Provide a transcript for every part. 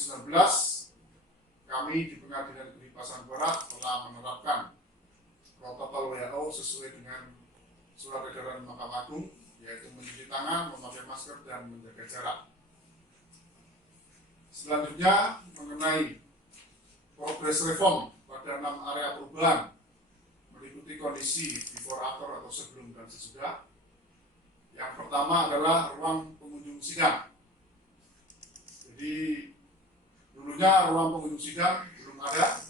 COVID-19, kami di Pengadilan Negeri Pasaman Barat telah menerapkan protokol WHO sesuai dengan surat edaran Mahkamah Agung, yaitu mencuci tangan, memakai masker, dan menjaga jarak. Selanjutnya, mengenai progres reform pada 6 area perubahan meliputi kondisi before after atau sebelum dan sesudah. Yang pertama adalah ruang pengunjung sidang. Jadi dulunya ruang pengunjung sidang belum ada,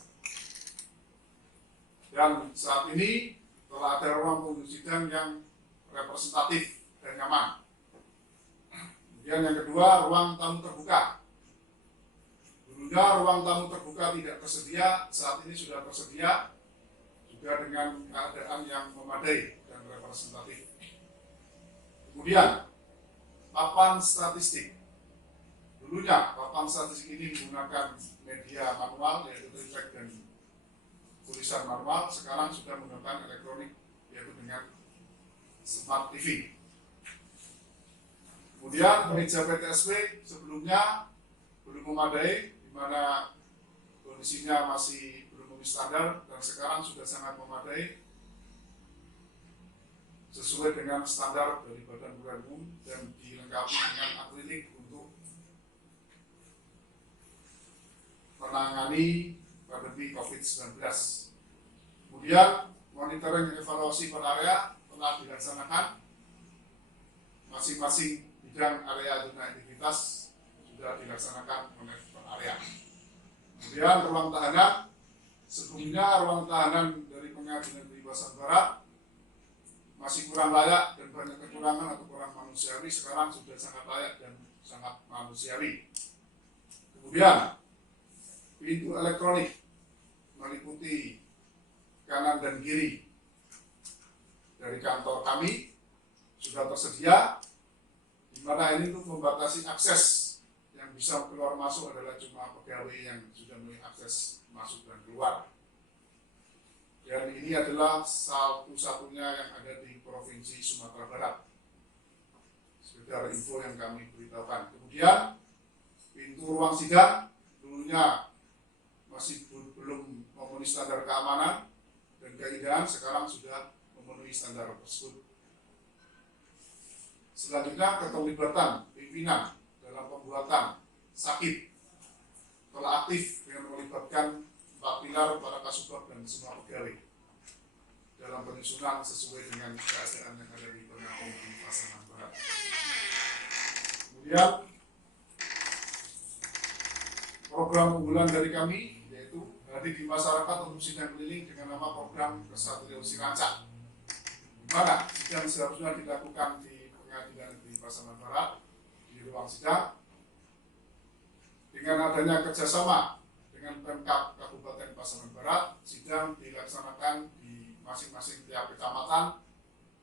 dan saat ini telah ada ruang pengunjung sidang yang representatif dan nyaman. Kemudian yang kedua, ruang tamu terbuka. Dulunya ruang tamu terbuka tidak tersedia, saat ini sudah tersedia, juga dengan keadaan yang memadai dan representatif. Kemudian, papan statistik. Dulunya papan statistik ini menggunakan media manual, yaitu triplek dan tulisan manual. Sekarang sudah menggunakan elektronik, yaitu dengan smart TV. Kemudian meja PTSP sebelumnya belum memadai, di mana kondisinya masih belum memenuhi standar, dan sekarang sudah sangat memadai sesuai dengan standar dari Badan Pemilihan Umum dan dilengkapi dengan akrilik untuk menangani pandemi COVID-19. Kemudian monitoring dan evaluasi per area telah dilaksanakan. Masing-masing bidang area zona aktivitas sudah dilaksanakan oleh per area. Kemudian ruang tahanan, sebelumnya ruang tahanan dari Pengadilan Negeri Pasaman Barat masih kurang layak dan banyak kekurangan atau kurang manusiawi. Sekarang sudah sangat layak dan sangat manusiawi. Kemudian pintu elektronik meliputi kanan dan kiri dari kantor kami sudah tersedia, di mana ini untuk membatasi akses. Yang bisa keluar masuk adalah cuma pegawai yang sudah memiliki akses masuk dan keluar. Dan ini adalah satu-satunya yang ada di Provinsi Sumatera Barat. Sekedar info yang kami beritahukan. Kemudian pintu ruang sidang dulunya masih belum memenuhi standar keamanan dan keindahan, sekarang sudah memenuhi standar tersebut. Selanjutnya, keterlibatan pimpinan dalam pembuatan sakit telah aktif dengan melibatkan 4 pilar para kasubag dan semua pegawai dalam penyusunan sesuai dengan keadaan yang ada di Pengadilan Negeri Pasaman Barat. Kemudian program unggulan dari kami yaitu hadir di masyarakat untuk sidang keliling dengan nama program Kesatria Sirancak, di mana sidang seharusnya dilakukan di Pengadilan Negeri Pasaman Barat di ruang sidang. Dengan adanya kerjasama dengan Pemkab Kabupaten Pasaman Barat, sidang dilaksanakan di masing-masing tiap kecamatan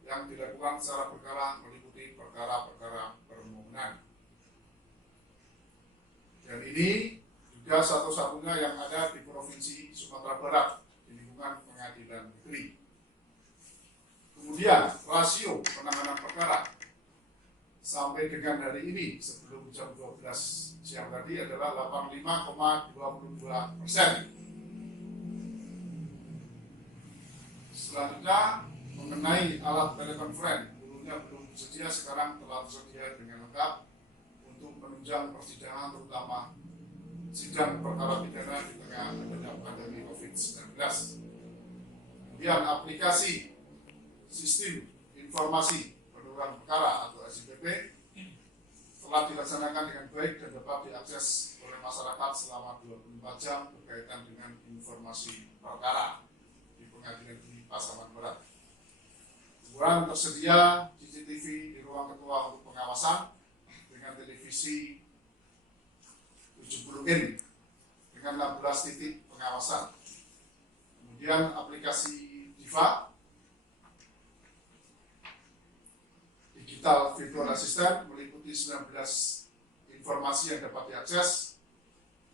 yang dilakukan secara berkala meliputi perkara-perkara permohonan. Dan ini juga satu-satunya yang ada di Provinsi Sumatera Barat di lingkungan Pengadilan Negeri. Kemudian rasio penanganan perkara sampai dengan hari ini sebelum jam 12 siang tadi adalah 85,22%. Selanjutnya mengenai alat telekonferensi, dulunya belum tersedia, sekarang telah tersedia dengan lengkap untuk menunjang persidangan, terutama sidang perkara pidana di tengah adanya pandemi COVID-19. Kemudian aplikasi sistem informasi penanganan perkara atau SIPP telah dilaksanakan dengan baik dan dapat diakses oleh masyarakat selama 24 jam berkaitan dengan informasi perkara di Pengadilan Negeri Pasaman Barat. Kemudian tersedia CCTV di ruang ketua untuk pengawasan dengan televisi 70 in dengan 16 titik pengawasan. Kemudian aplikasi DIVA, Digital Virtual Assistant, meliputi 19 informasi yang dapat diakses.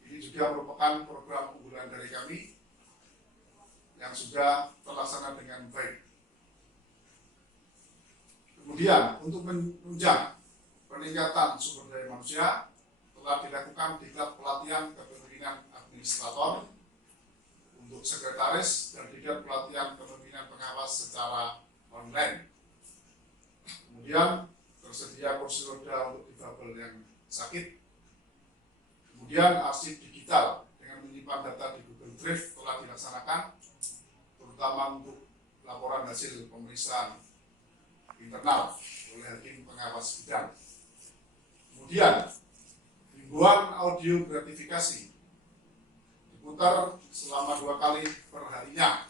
Ini juga merupakan program unggulan dari kami yang sudah terlaksana dengan baik. Kemudian untuk menunjang peningkatan sumber daya manusia, telah dilakukan diklat pelatihan kepemimpinan administrator untuk sekretaris dan diklat pelatihan kepemimpinan pengawas secara online. Kemudian tersedia kursi roda untuk difabel yang sakit. Kemudian arsip digital dengan menyimpan data di Google Drive telah dilaksanakan, terutama untuk laporan hasil pemeriksaan internal oleh hakim pengawas bidang. Kemudian himbauan audio gratifikasi diputar selama 2 kali per harinya,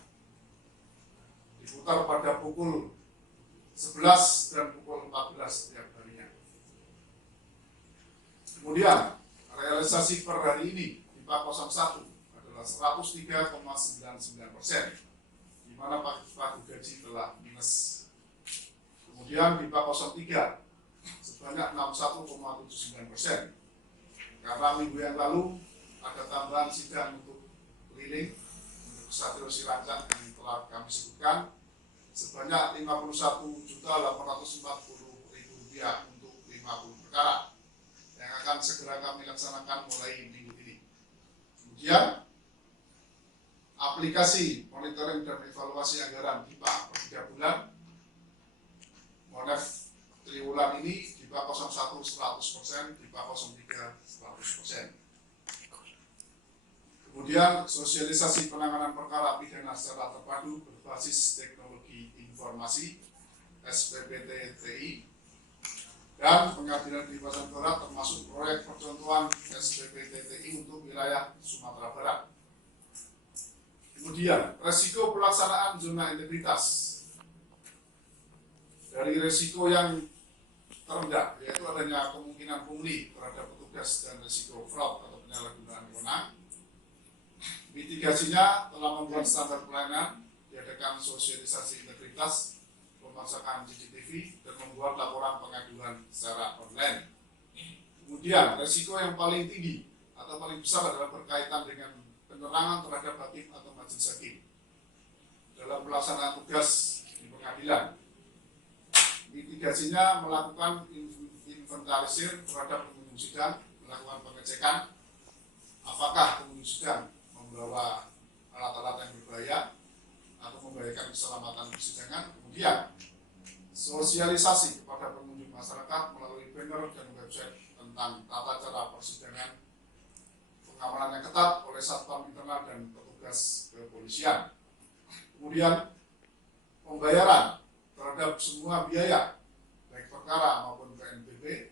diputar pada pukul 11 dan pukul 14 setiap harinya. Kemudian realisasi per hari ini BIPA 01 adalah 103,99%, di mana pagu gaji telah minus. Kemudian BIPA 03 sebanyak 61,79%, karena minggu yang lalu ada tambahan sidang untuk keliling untuk Satrio Sirancang yang telah kami sebutkan sebanyak Rp51.840.000 untuk 50 perkara yang akan segera kami laksanakan mulai minggu ini. Kemudian aplikasi monitoring dan evaluasi anggaran BIPA per 3 bulan, Monef triwulan ini BIPA 01 100%, BIPA 03 100%. Kemudian sosialisasi penanganan perkara pidana secara terpadu berbasis teknologi informasi SPPT-TI dan pengadilan di Basan Barat, termasuk proyek percontohan SPPT-TI untuk wilayah Sumatera Barat. Kemudian resiko pelaksanaan zona integritas. Dari resiko yang terendah, yaitu adanya kemungkinan pungli terhadap petugas dan resiko fraud atau penyalahgunaan wewenang. Mitigasinya telah membuat standar pelayanan, diadakan sosialisasi integritas, pemasangan CCTV, dan membuat laporan pengaduan secara online. Kemudian resiko yang paling tinggi atau paling besar adalah berkaitan dengan penerangan terhadap hakim atau majelis hakim dalam pelaksanaan tugas di pengadilan. Mitigasinya melakukan inventarisir terhadap pengunjung sidang, melakukan pengecekan apakah pengunjung sidang membawa alat-alat yang berbahaya atau membahayakan keselamatan persidangan. Kemudian sosialisasi kepada pengunjung masyarakat melalui banner dan website tentang tata cara persidangan, pengamanan yang ketat oleh Satpam Internal dan petugas kepolisian. Kemudian pembayaran terhadap semua biaya, baik perkara maupun PNBP,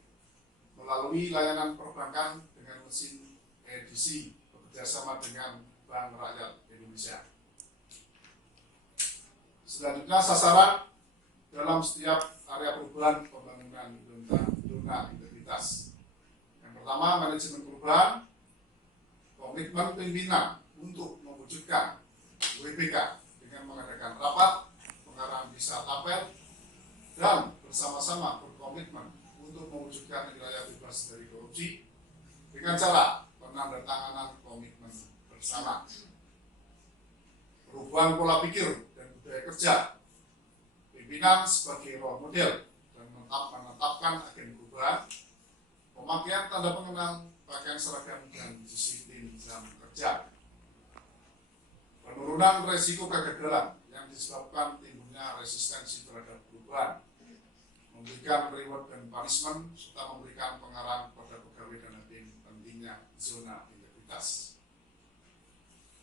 melalui layanan perbankan dengan mesin edisi bekerjasama dengan Bank Rakyat Indonesia. Selanjutnya sasaran dalam setiap area perubahan pembangunan zona integritas. Yang pertama, manajemen perubahan, komitmen pimpinan untuk mewujudkan WBK dengan mengadakan rapat, pengarahan bisa tapel, dan bersama-sama berkomitmen untuk mewujudkan wilayah bebas dari korupsi dengan cara penandatanganan komitmen bersama. Perubahan pola pikir dan budaya kerja, pimpinan sebagai role model dan menetapkan agen perubahan, pemakaian tanda pengenal, pakaian seragam, dan disiplin jam kerja. Penurunan resiko kegagalan yang disebabkan timbulnya resistensi terhadap perubahan, memberikan reward dan punishment, serta memberikan pengarahan kepada pegawai dan hakim pentingnya zona integritas.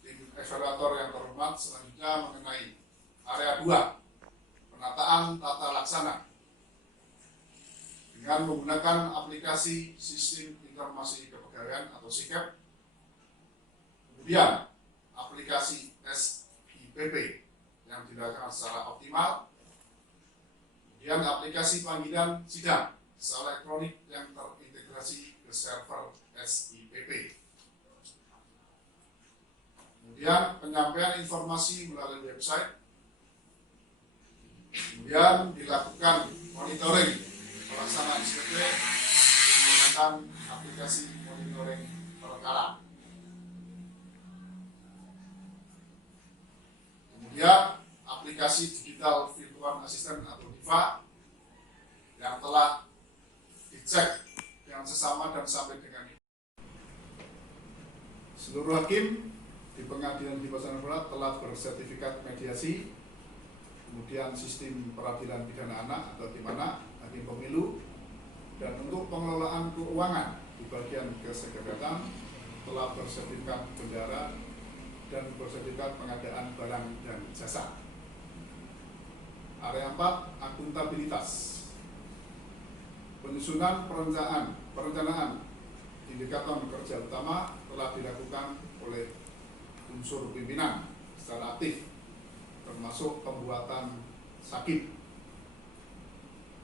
Tim evaluator yang terhormat, selanjutnya mengenai area 2, penataan tata laksana dengan menggunakan aplikasi Sistem Informasi Kepegawaian atau SIKEP, kemudian aplikasi SIPP yang dilakukan secara optimal, kemudian aplikasi panggilan sidang secara elektronik yang terintegrasi ke server SIPP, kemudian penyampaian informasi melalui website, kemudian dilakukan monitoring pelaksanaan SPP menggunakan aplikasi monitoring perkara. Kemudian aplikasi digital virtual assistant atau DIVA yang telah dicek dengan sesama dan sampai dengan Seluruh hakim di Pengadilan Negeri Pasaman Barat telah bersertifikat mediasi, kemudian sistem peradilan pidana anak atau di mana hakim pemilu, dan untuk pengelolaan keuangan di bagian kesekretariatan telah bersertifikat bendara dan bersertifikat pengadaan barang dan jasa. Area 4, akuntabilitas. Penyusunan perencanaan indikator kerja utama telah dilakukan oleh unsur pimpinan secara aktif, termasuk pembuatan sakit.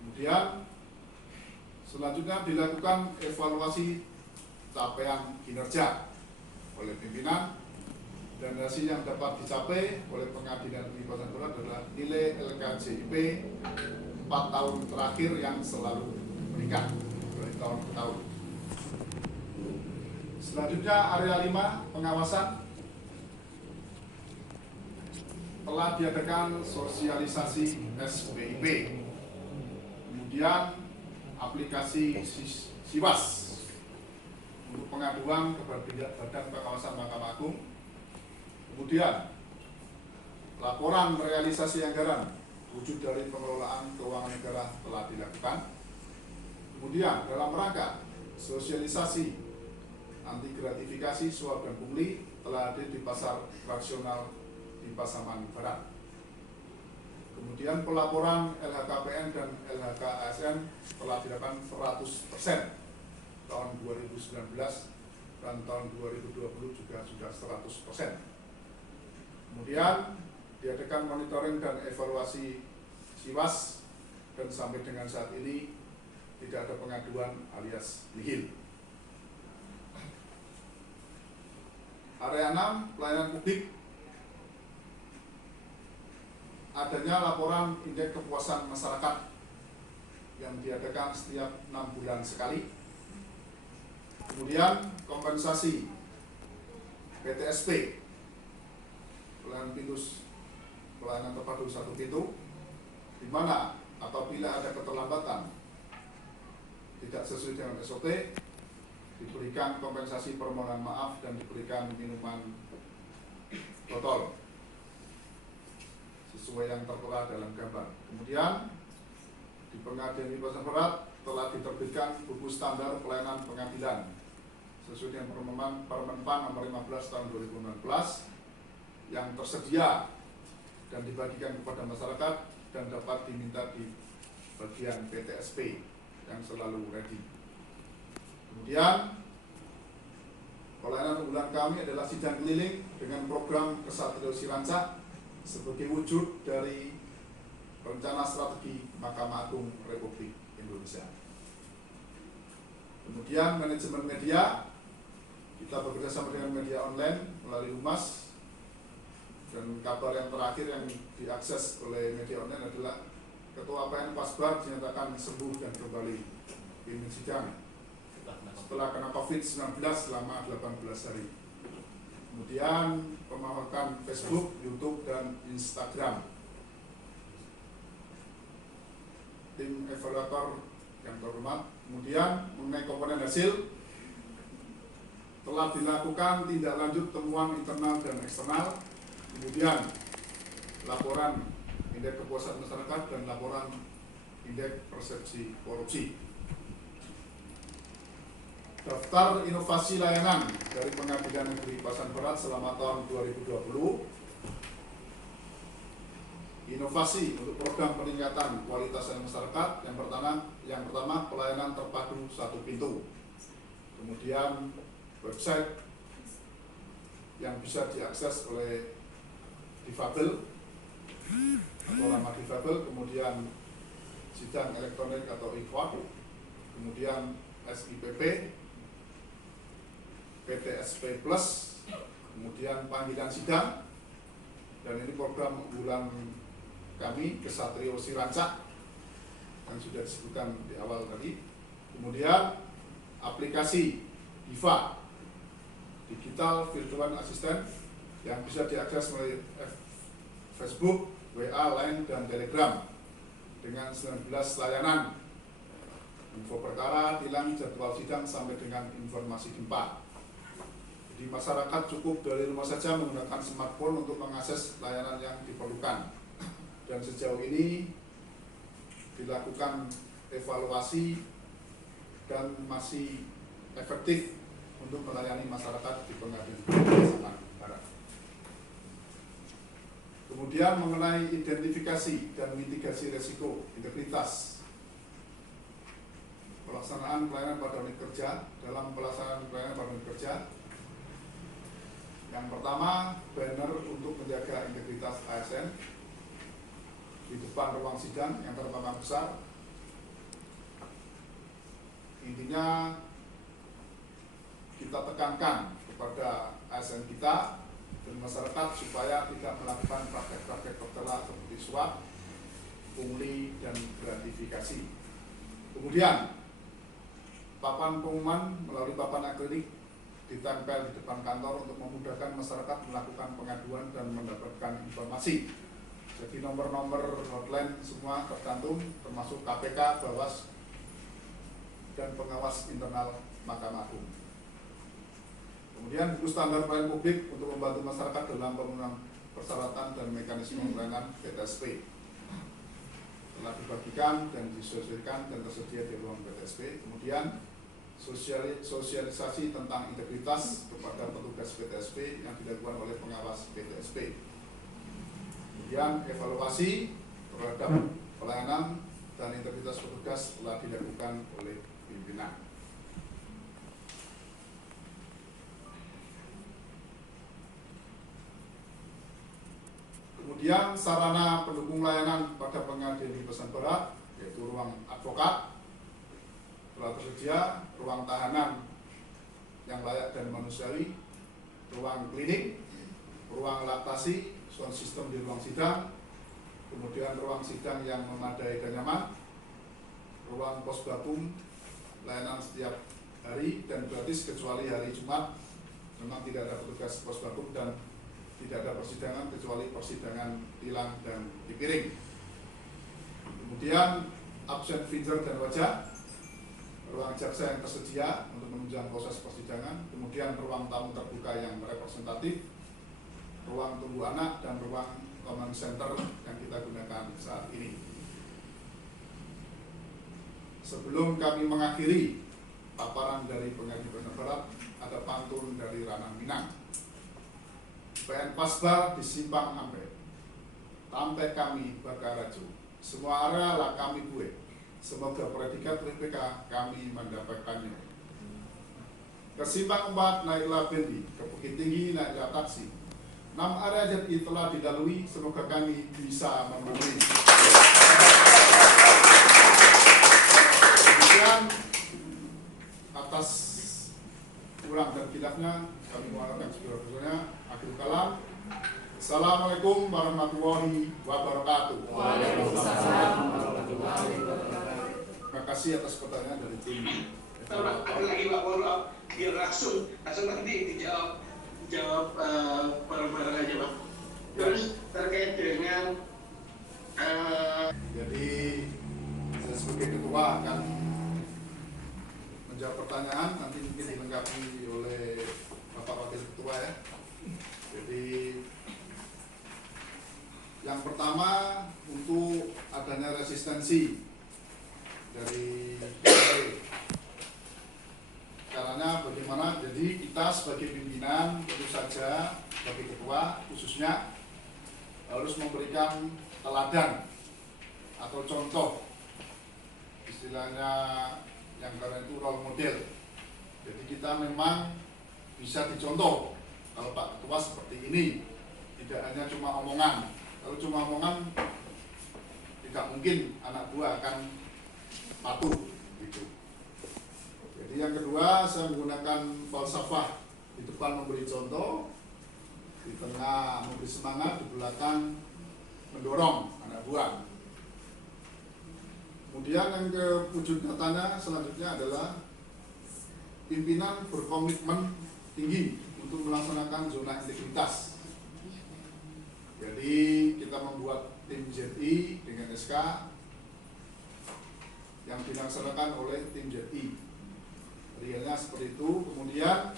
Kemudian selanjutnya dilakukan evaluasi capaian kinerja oleh pimpinan, dan hasil yang dapat dicapai oleh Pengadilan Negeri Pasaman Barat adalah nilai LKJIP 4 tahun terakhir yang selalu meningkat dari tahun ke tahun. Selanjutnya area 5, pengawasan. Telah diadakan sosialisasi SPIP, kemudian aplikasi SIWAS untuk pengaduan kepada Badan Pengawasan Mahkamah Agung. Kemudian laporan realisasi anggaran wujud dari pengelolaan keuangan negara telah dilakukan. Kemudian dalam rangka sosialisasi anti gratifikasi, suap dan pungli telah hadir di pasar tradisional di Pasaman Barat. Kemudian pelaporan LHKPN dan LHKASN telah dilakukan 100% tahun 2019 dan tahun 2020 juga sudah 100%. Kemudian diadakan monitoring dan evaluasi SIWAS, dan sampai dengan saat ini tidak ada pengaduan alias nihil. Area 6, pelayanan publik. Adanya laporan indeks kepuasan masyarakat yang diadakan setiap 6 bulan sekali. Kemudian kompensasi PTSP, pelayanan terpadu satu pintu, di mana apabila ada keterlambatan tidak sesuai dengan SOP, diberikan kompensasi permohonan maaf dan diberikan minuman botol sesuai yang tertera dalam gambar. Kemudian di Pengadilan Negeri Pasaman Barat telah diterbitkan buku standar pelayanan pengadilan sesuai dengan Permen-PAN nomor 15 tahun 2019 yang tersedia dan dibagikan kepada masyarakat dan dapat diminta di bagian PTSP yang selalu ready. Kemudian pelayanan unggulan kami adalah sidang keliling dengan program Kesatria Sirancak sebagai wujud dari rencana strategi Mahkamah Agung Republik Indonesia. Kemudian manajemen media, kita bekerja sama dengan media online melalui Humas, dan kabar yang terakhir yang diakses oleh media online adalah Ketua PN Pasbar dinyatakan sembuh dan kembali pimpin sidang setelah kena COVID-19 selama 18 hari. Kemudian pemahaman Facebook, YouTube, dan Instagram. Tim evaluator yang terhormat, kemudian mengenai komponen hasil, telah dilakukan tindak lanjut temuan internal dan eksternal, kemudian laporan indeks kepuasan masyarakat dan laporan indeks persepsi korupsi. Daftar inovasi layanan dari Pengadilan Negeri Pasaman Barat selama tahun 2020. Inovasi untuk program peningkatan kualitas masyarakat. Yang pertama pelayanan terpadu satu pintu. Kemudian website yang bisa diakses oleh difabel atau ramah difabel, kemudian sidang elektronik atau e-court, kemudian SIPP, PTSP Plus, kemudian panggilan sidang, dan ini program unggulan kami Kesatria Sirancak yang sudah disebutkan di awal tadi. Kemudian aplikasi DIVA, Digital Virtual Assistant, yang bisa diakses melalui Facebook, WA, Line, dan Telegram dengan 19 layanan, info perkara, tilang, jadwal sidang, sampai dengan informasi gempa. Jadi masyarakat cukup dari rumah saja menggunakan smartphone untuk mengakses layanan yang diperlukan. Dan sejauh ini dilakukan evaluasi dan masih efektif untuk melayani masyarakat di Pengadilan Negeri Sumatera Barat. Kemudian mengenai identifikasi dan mitigasi risiko integritas pelaksanaan pelayanan pada unit kerja. Dalam pelaksanaan pelayanan pada unit kerja, yang pertama, banner untuk menjaga integritas ASN di depan ruang sidang yang terpampang besar. Intinya kita tekankan kepada ASN kita dan masyarakat supaya tidak melakukan praktek-praktek tercela seperti suap, pungli, dan gratifikasi. Kemudian papan pengumuman melalui papan akrilik ditempel di depan kantor untuk memudahkan masyarakat melakukan pengaduan dan mendapatkan informasi. Jadi nomor-nomor hotline semua tercantum, termasuk KPK, Bawas, dan pengawas internal Mahkamah Agung. Kemudian buku standar pelayanan publik untuk membantu masyarakat dalam pemenuhan persyaratan dan mekanisme pelayanan PTSP telah dibagikan dan disosialisasikan dan tersedia di ruang PTSP. Kemudian sosialisasi tentang integritas kepada petugas PTSP yang dilakukan oleh pengawas PTSP. Kemudian evaluasi terhadap pelayanan dan integritas petugas telah dilakukan oleh pimpinan. Kemudian sarana pendukung layanan pada Pengadilan Negeri Pasaman Barat, yaitu ruang advokat, telah tersedia ruang tahanan yang layak dan manusiawi, ruang klinik, ruang laktasi, sound system di ruang sidang, kemudian ruang sidang yang memadai dan nyaman, ruang pos babum, layanan setiap hari dan gratis kecuali hari Jumat. Memang tidak ada petugas pos babum dan tidak ada persidangan kecuali persidangan tilang dan dipiring. Kemudian absen finger dan wajah, ruang jaksa yang tersedia untuk menunjang proses persidangan, kemudian ruang tamu terbuka yang representatif, ruang tunggu anak, dan ruang command center yang kita gunakan saat ini. Sebelum kami mengakhiri paparan dari Pengadilan Barat, ada pantun dari Ranang Minang. PN Pasbar di Simpang Ampel, tampe kami Bakarajo, semua area lah kami gue. Semoga predikat PPK kami mendapatkannya. Ke Simpang 4 naiklah bendi, ke Bukit Tinggi naiklah taksi. 6 area jadi telah dilalui, semoga kami bisa memenuhi. Kemudian atas kurang dan khilafnya kami mohon segera-geranya. Akhir kalam. Assalamualaikum warahmatullahi wabarakatuh. Waalaikumsalam warahmatullahi wabarakatuh. Terima kasih atas pertanyaan dari tim. Ada lagi Pak, mohon biar langsung nanti dijawab bareng-bareng aja Pak. Terus terkait dengan jadi saya sebagai ketua akan menjawab pertanyaan, nanti mungkin dilengkapi oleh Bapak Wakil Ketua ya. Jadi yang pertama untuk adanya resistensi dari caranya bagaimana. Jadi kita sebagai pimpinan tentu saja sebagai ketua khususnya harus memberikan teladan atau contoh, istilahnya yang karena itu role model. Jadi kita memang bisa dicontoh. Kalau Pak Ketua seperti ini, tidak hanya cuma omongan. Kalau cuma omongan, tidak mungkin anak buah akan patuh. Gitu. Jadi yang kedua, saya menggunakan falsafah di depan memberi contoh, di tengah memberi semangat, di belakang mendorong anak buah. Kemudian yang ke wujud nyatanya selanjutnya adalah pimpinan berkomitmen tinggi untuk melaksanakan zona integritas. Jadi kita membuat tim ZI dengan SK yang dilaksanakan oleh tim ZI. Realnya seperti itu. Kemudian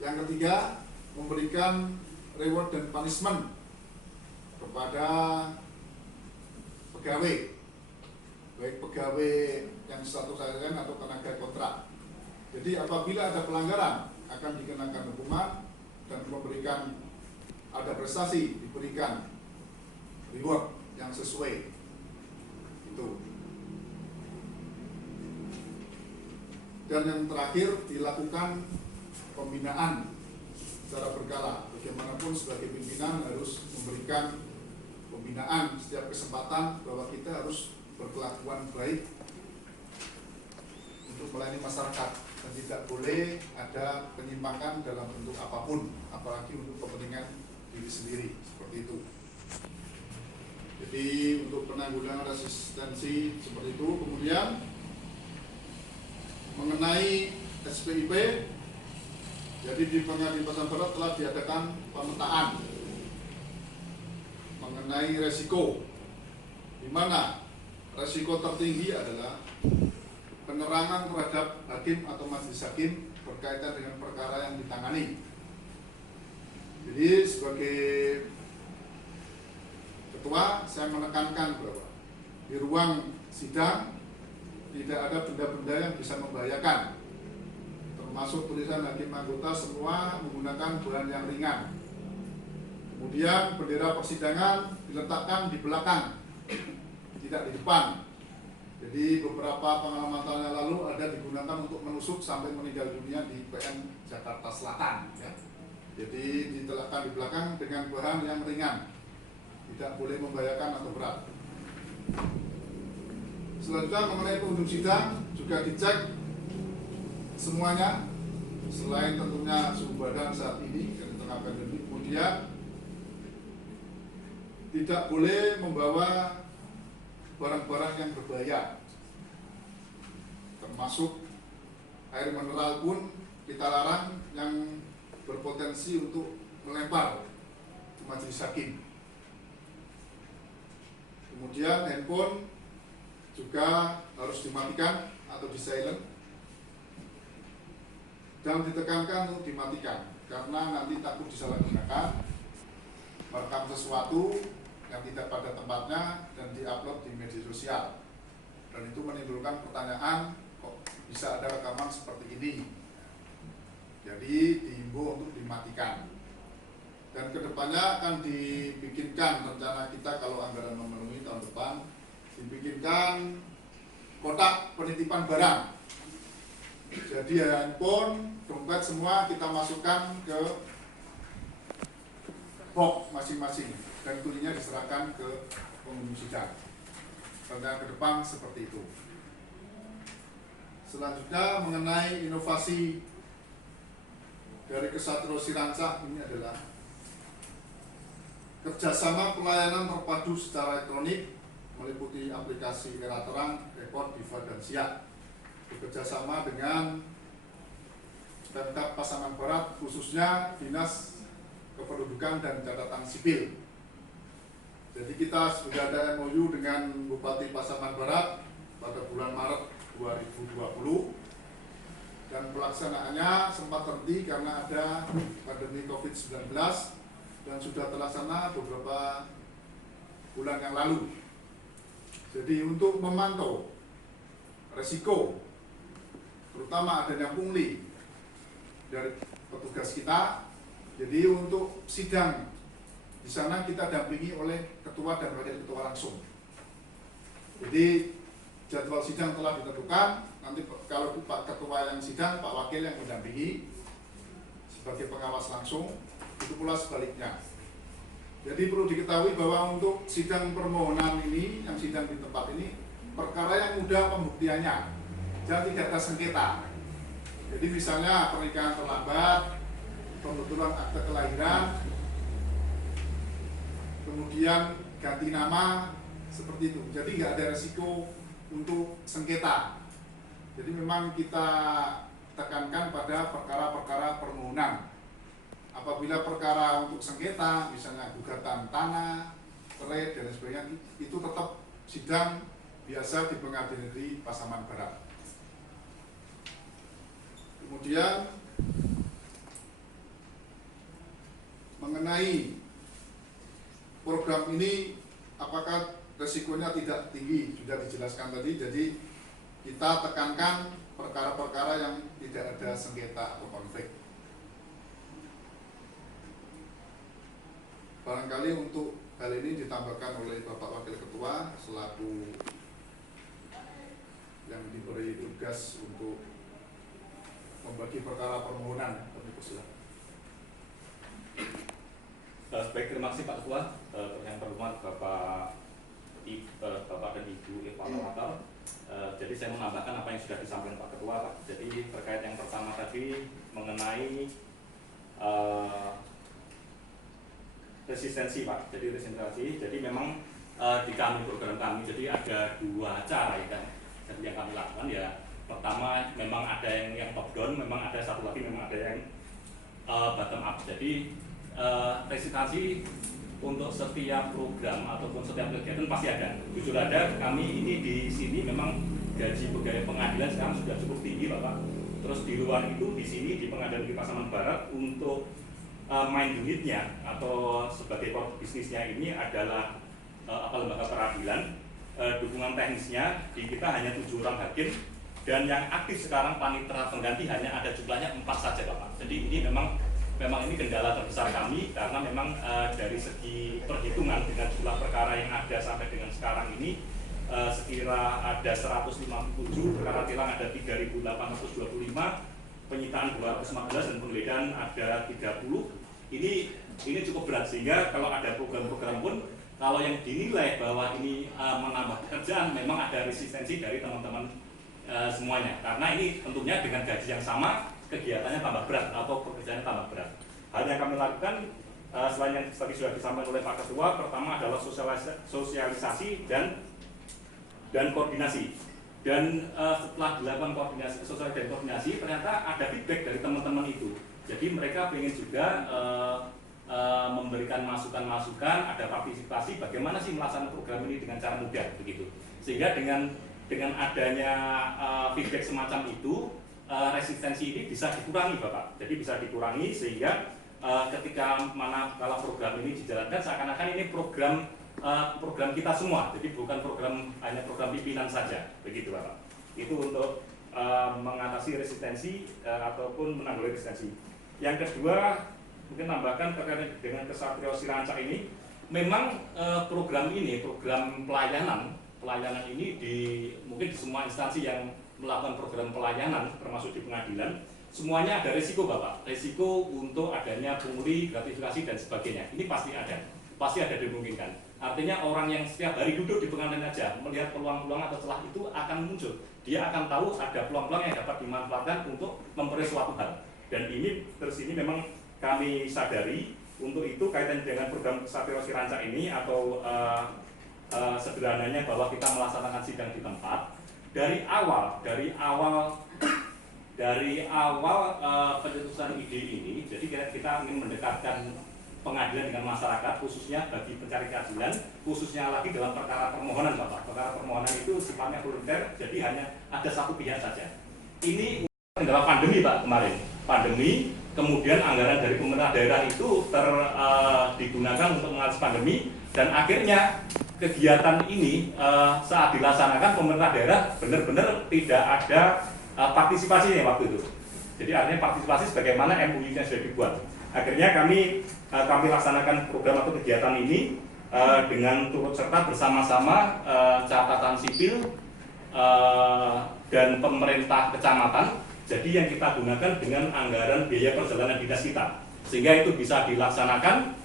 Yang ketiga, memberikan reward dan punishment kepada pegawai, baik pegawai yang status ASN atau tenaga kontrak. Jadi apabila ada pelanggaran akan dikenakan hukuman dan memberikan ada prestasi diberikan reward yang sesuai. Itu. Dan yang terakhir dilakukan pembinaan secara berkala. Bagaimanapun sebagai pimpinan harus memberikan pembinaan setiap kesempatan bahwa kita harus berkelakuan baik untuk melayani masyarakat dan tidak boleh ada penyimpangan dalam bentuk apapun, apalagi untuk kepentingan diri sendiri, seperti itu. Jadi untuk penanggulangan resistensi seperti itu. Kemudian mengenai SPIP, jadi di Pengadilan Pasar Barat telah diadakan pemetaan mengenai resiko, di mana resiko tertinggi adalah penerangan terhadap hakim atau majelis hakim berkaitan dengan perkara yang ditangani. Jadi sebagai ketua, saya menekankan bahwa di ruang sidang tidak ada benda-benda yang bisa membahayakan, termasuk tulisan hakim anggota semua menggunakan bahan yang ringan. Kemudian bendera persidangan diletakkan di belakang, tidak di depan. Jadi beberapa pengalaman tahun yang lalu ada digunakan untuk menusuk sampai meninggal dunia di PN Jakarta Selatan. Ya. Jadi diletakkan di belakang dengan bahan yang ringan, tidak boleh membahayakan atau berat. Selanjutnya mengenai pengunjung sidang juga dicek semuanya, selain tentunya suhu badan saat ini di tengah pandemi. Kemudian tidak boleh membawa barang-barang yang berbahaya, termasuk air mineral pun kita larang yang berpotensi untuk melempar ke majelis hakim. Kemudian handphone juga harus dimatikan atau di silent, dan ditekankan untuk dimatikan karena nanti takut disalahgunakan, merekam sesuatu yang tidak pada tempatnya dan diupload di media sosial, dan itu menimbulkan pertanyaan, kok bisa ada rekaman seperti ini. Jadi dihimbau untuk dimatikan. Dan kedepannya akan dibikinkan rencana kita kalau anggaran memenuhi tahun depan, dibikinkan kotak penitipan barang. Jadi handphone, dompet semua kita masukkan ke box masing-masing dan kuncinya diserahkan ke pengunjung sidang. Rencana ke depan seperti itu. Selanjutnya mengenai inovasi dari Kesatria Sirancah, ini adalah kerjasama pelayanan terpadu secara elektronik meliputi aplikasi Era Terang, Rekod, Diva, dan Siak. Bekerjasama dengan Pemkab Pasaman Barat, khususnya Dinas Kependudukan dan Catatan Sipil. Jadi kita sudah ada MOU dengan Bupati Pasaman Barat pada bulan Maret 2020, dan pelaksanaannya sempat terhenti karena ada pandemi COVID-19 dan sudah terlaksana beberapa bulan yang lalu. Jadi untuk memantau resiko, terutama adanya pungli dari petugas kita, jadi untuk sidang di sana kita dampingi oleh ketua dan wakil ketua langsung. Jadi jadwal sidang telah ditentukan, nanti kalau Pak Ketua yang sidang, Pak Wakil yang mendampingi sebagai pengawas langsung, itu pula sebaliknya. Jadi perlu diketahui bahwa untuk sidang permohonan ini, yang sidang di tempat ini, perkara yang mudah pembuktiannya, dan tidak ada sengketa. Jadi misalnya pernikahan terlambat, pembetulan akte kelahiran, kemudian ganti nama, seperti itu. Jadi nggak ada resiko untuk sengketa. Jadi memang kita tekankan pada perkara-perkara permohonan. Apabila perkara untuk sengketa, misalnya gugatan tanah, cerai, dan sebagainya, itu tetap sidang biasa di Pengadilan Negeri Pasaman Barat. Kemudian mengenai program ini apakah resikonya tidak tinggi, sudah dijelaskan tadi. Jadi kita tekankan perkara-perkara yang tidak ada sengketa atau konflik. Barangkali untuk hal ini ditambahkan oleh Bapak Wakil Ketua selaku yang diberi tugas untuk membagi perkara permohonan. Baik, terima kasih Pak Ketua. Yang terhormat Bapak dan Ibu evaluator. Jadi saya menambahkan apa yang sudah disampaikan Pak Ketua, Pak. Jadi terkait yang pertama tadi mengenai resistensi, Pak. Jadi resistensi. Jadi memang di kami program kami, jadi ada dua cara ya kan. Jadi yang kami lakukan ya, pertama memang ada yang top down, memang ada satu lagi memang ada yang bottom up. Jadi resistensi untuk setiap program ataupun setiap kegiatan pasti ada. Jujur ada, kami ini di sini memang gaji pegawai pengadilan sekarang sudah cukup tinggi, Bapak. Terus di luar itu di sini di Pengadilan Negeri Pasaman Barat untuk main unitnya atau sebagai core bisnisnya ini adalah lembaga peradilan. Dukungan teknisnya di kita hanya 7 orang hakim, dan yang aktif sekarang panitera pengganti hanya ada jumlahnya 4 saja, Bapak. Jadi ini memang ini kendala terbesar kami, karena memang dari segi perhitungan dengan jumlah perkara yang ada sampai dengan sekarang ini sekira ada 157, perkara tilang ada 3.825, penyitaan 215 dan penggeledahan ada 30. Ini cukup berat, sehingga kalau ada program-program pun kalau yang dinilai bahwa ini menambah pekerjaan, memang ada resistensi dari teman-teman semuanya, karena ini tentunya dengan gaji yang sama kegiatannya tambah berat atau pekerjaannya tambah berat. Hal yang kami lakukan selain yang tadi sudah disampaikan oleh Pak Ketua, pertama adalah sosialisasi dan koordinasi. Dan setelah dilakukan sosialisasi dan koordinasi, ternyata ada feedback dari teman-teman itu. Jadi mereka ingin juga memberikan masukan-masukan, ada partisipasi bagaimana sih melaksanakan program ini dengan cara mudah begitu. Sehingga dengan adanya feedback semacam itu, resistensi ini bisa dikurangi, Bapak. Jadi bisa dikurangi sehingga ketika kalau program ini dijalankan seakan-akan ini program kita semua. Jadi bukan hanya program pimpinan saja, begitu, Bapak. Itu untuk mengatasi resistensi ataupun menanggulangi resistensi. Yang kedua, mungkin tambahkan terkait dengan Kesatrio Sirancak ini, memang program pelayanan ini mungkin di semua instansi yang melakukan program pelayanan termasuk di pengadilan, semuanya ada risiko, Bapak. Risiko untuk adanya pungli, gratifikasi dan sebagainya. Ini pasti ada dimungkinkan. Artinya orang yang setiap hari duduk di pengadilan aja melihat peluang-peluang atau celah itu akan muncul. Dia akan tahu ada peluang-peluang yang dapat dimanfaatkan untuk memperoleh suatu hal. Dan ini memang kami sadari. Untuk itu kaitan dengan program Kesatrio Sirancak ini atau sederhananya bahwa kita melaksanakan sidang di tempat. Dari awal pencetusan ide ini, jadi kita ingin mendekatkan pengadilan dengan masyarakat, khususnya bagi pencari keadilan, khususnya lagi dalam perkara permohonan, Bapak. Perkara permohonan itu sifatnya volunter, jadi hanya ada satu pihak saja. Ini adalah pandemi, Pak, kemarin. Pandemi, kemudian anggaran dari pemerintah daerah itu digunakan untuk mengatasi pandemi, dan akhirnya kegiatan ini saat dilaksanakan pemerintah daerah benar-benar tidak ada partisipasinya waktu itu. Jadi artinya partisipasi sebagaimana MUI-nya sudah dibuat. Akhirnya kami laksanakan program atau kegiatan ini dengan turut serta bersama-sama catatan sipil dan pemerintah kecamatan. Jadi yang kita gunakan dengan anggaran biaya perjalanan dinas kita, sehingga itu bisa dilaksanakan.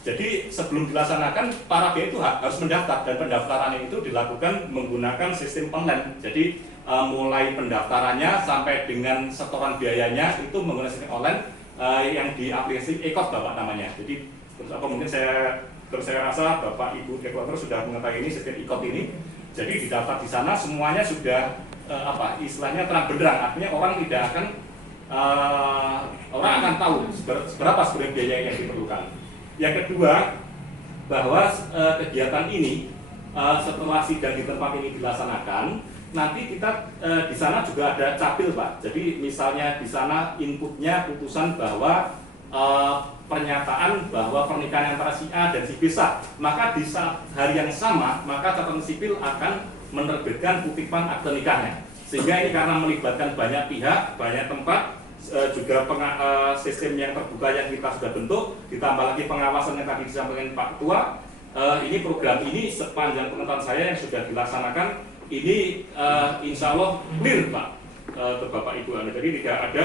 Jadi sebelum dilaksanakan, para pihak itu harus mendaftar, dan pendaftaran itu dilakukan menggunakan sistem online. Jadi mulai pendaftarannya sampai dengan setoran biayanya itu menggunakan sistem online yang di aplikasi e-cost, Bapak, namanya. Jadi mungkin saya rasa Bapak Ibu evaluator sudah mengetahui ini, sistem e-cost ini. Jadi didaftar di sana semuanya sudah istilahnya terang benderang. Artinya orang tidak akan tahu berapa sebenarnya biaya yang diperlukan. Yang kedua, bahwa kegiatan ini setelah sidang di tempat ini dilaksanakan, nanti kita di sana juga ada capil, Pak. Jadi misalnya di sana inputnya putusan bahwa pernyataan bahwa pernikahan antara si A dan si B sah, maka di saat hari yang sama maka catatan sipil akan menerbitkan kutipan akte nikahnya. Sehingga ini karena melibatkan banyak pihak, banyak tempat, juga sistem yang terbuka yang kita sudah bentuk, ditambah lagi pengawasan yang tadi disampaikan Pak Ketua. Ini program ini sepanjang pengetahuan saya yang sudah dilaksanakan ini insya Allah clear Pak ke Bapak Ibu. Jadi tidak ada